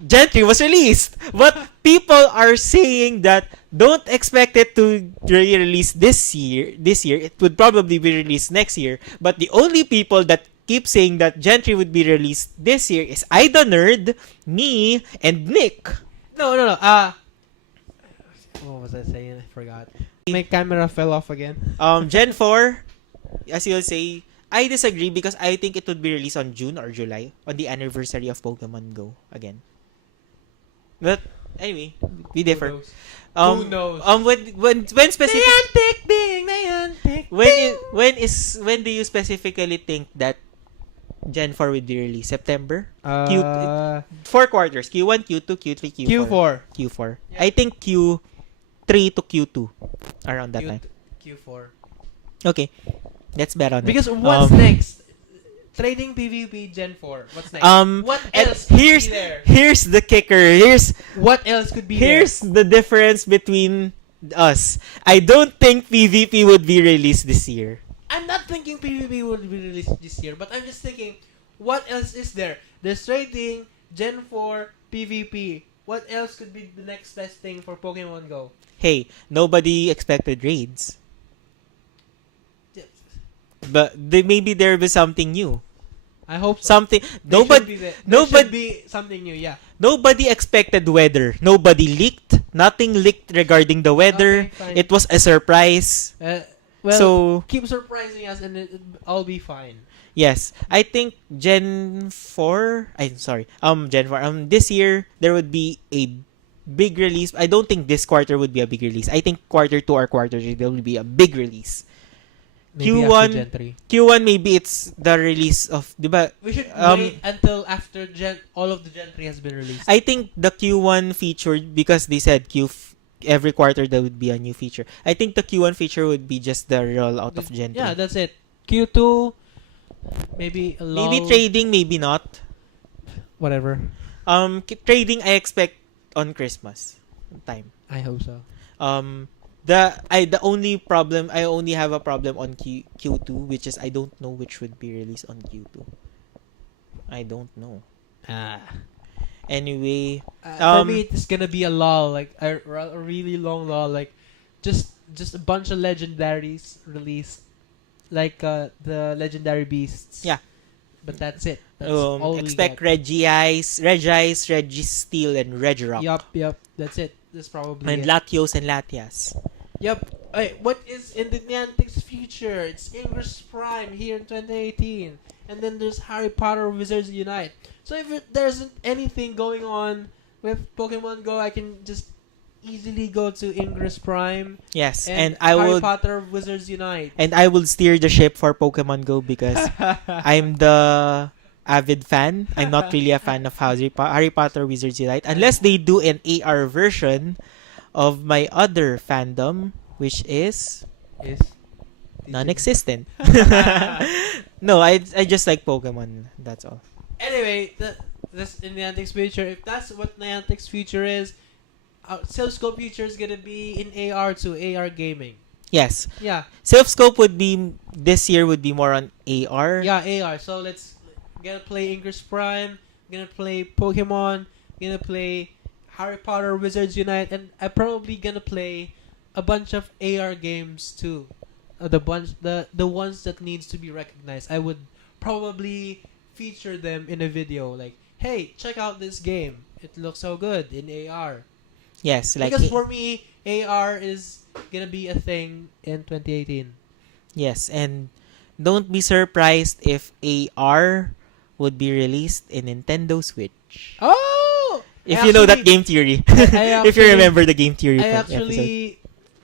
Gen 3 was released. But people are saying that don't expect it to be released this year. It would probably be released next year. But the only people that keep saying that Gen 3 would be released this year is Ida Nerd, me, and Nick. No. What was I saying? I forgot. My camera fell off again. Gen 4, as you'll say, I disagree because I think it would be released on June or July on the anniversary of Pokemon Go again. But anyway, we differ. Who knows? When specific Niantic being Niantic. when do you specifically think that Gen 4 would be released? September? 4 quarters. Q1, Q2, Q3, Q4. Q4. Yeah. I think Q3 to Q2 around that time. Q4. Okay. Let's bet on Because it. what's next? Trading PvP Gen 4. What's next? What else could be there? Here's the kicker. What else could be Here's there? the difference between us. I don't think PvP would be released this year. I'm not thinking PvP will be released this year, but I'm just thinking, what else is there? There's trading, Gen 4, PvP. What else could be the next best thing for Pokemon Go? Hey, nobody expected raids. But maybe there will be something new. I hope so. Something nobody should be something new, yeah. Nobody expected weather. Nobody leaked. Nothing leaked regarding the weather. Okay, fine. It was a surprise. Well, so keep surprising us and it'll all be fine. yes, I think Gen 4. Gen 4. This year there would be a big release. I don't think this quarter would be a big release. I think quarter 2 or quarter 3 there will be a big release. Maybe Q1 after Gen 3. Q1 maybe it's the release of, diba? We should wait until after all of the Gen 3 has been released. I think the Q1 feature, because they said every quarter there would be a new feature. I think the Q1 feature would be just the rollout of Gen 3. Yeah, that's it. Q2, maybe a lull. Maybe trading, maybe not. Whatever. Trading I expect on Christmas time. I hope so. The only problem, I only have a problem on Q2, which is I don't know which would be released on Q2. I don't know. Anyway, for me it's gonna be a lull, like a really long lull, like just a bunch of legendaries released, like the legendary beasts. Yeah. But that's it. That's all we expect get. Regice, Registeel, and Regirock. Yup. That's it. That's probably And it. Latios and Latias. Yup. Hey, what is in the Niantic's future? It's Ingress Prime here in 2018. And then there's Harry Potter Wizards Unite. So if there isn't anything going on with Pokemon Go, I can just easily go to Ingress Prime. Yes, and Harry Potter Wizards Unite. And I will steer the ship for Pokemon Go because I'm the avid fan. I'm not really a fan of Harry Potter Wizards Unite unless they do an AR version of my other fandom, which is non-existent. No, I just like Pokemon. That's all. Anyway, this in Niantic's future. If that's what Niantic's future is, Silph future is gonna be in AR to AR gaming. Yes. Yeah. Silph would be this year would be more on AR. Yeah, AR. So let's gonna play Ingress Prime. Gonna play Pokemon. Gonna play Harry Potter Wizards Unite, and I'm probably gonna play a bunch of AR games too. The ones that needs to be recognized. I would probably feature them in a video. Like, hey, check out this game. It looks so good in AR. Yes, like because for me, AR is gonna be a thing in 2018. Yes, and don't be surprised if AR would be released in Nintendo Switch. Oh! If you know that game theory. If you remember the game theory. I actually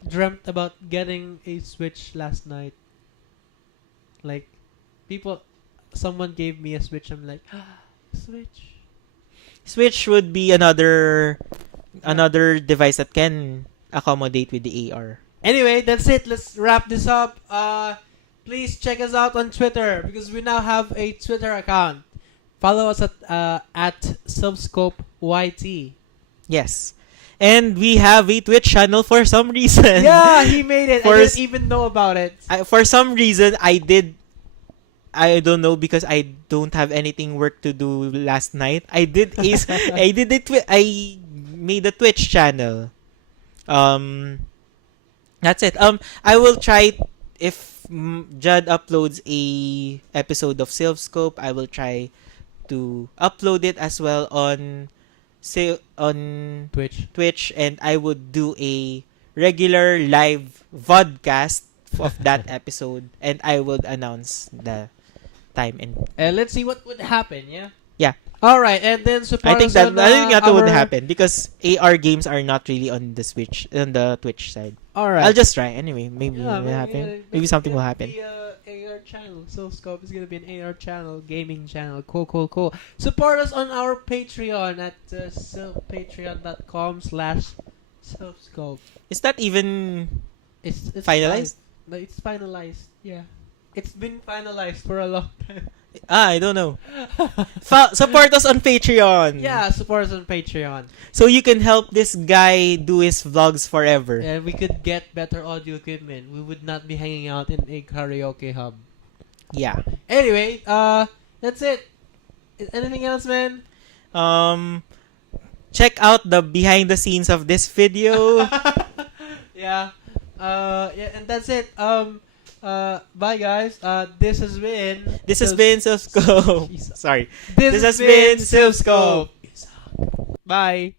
dreamt about getting a Switch last night. Like, someone gave me a Switch. I'm like, Switch. Switch would be another device that can accommodate with the AR. Anyway, that's it. Let's wrap this up. Please check us out on Twitter because we now have a Twitter account. Follow us at SilphScopeYT. Yes. And we have a Twitch channel for some reason. Yeah, he made it. I didn't even know about it. For some reason, I don't know because I don't have anything work to do last night. I made a Twitch channel. That's it. I will try if Judd uploads a episode of Silph Scope, I will try to upload it as well on on Twitch, and I would do a regular live vodcast of that episode, and I would announce the time And let's see what would happen. Yeah. All right, and then support I think us that on, I think that would our- happen because AR games are not really on the Twitch side. All right. I'll just try anyway. Maybe Yeah, it will happen. maybe Maybe something will it's happen. gonna be a AR channel. Silphscope is gonna be an AR channel, gaming channel. Cool. Support us on our Patreon at patreon.com/Silphscope. Is that even It's finalized? No, it's finalized. Yeah, it's been finalized for a long time. I don't know. Support us on Patreon. Yeah, support us on Patreon, So you can help this guy do his vlogs forever. and we could get better audio equipment. We would not be hanging out in a karaoke hub. Yeah. Anyway, that's it. Anything else, man? Check out the behind the scenes of this video. Yeah. Yeah, and that's it. Bye guys. This has been Silphscope. Jesus. Sorry. This has been Silphscope. Bye.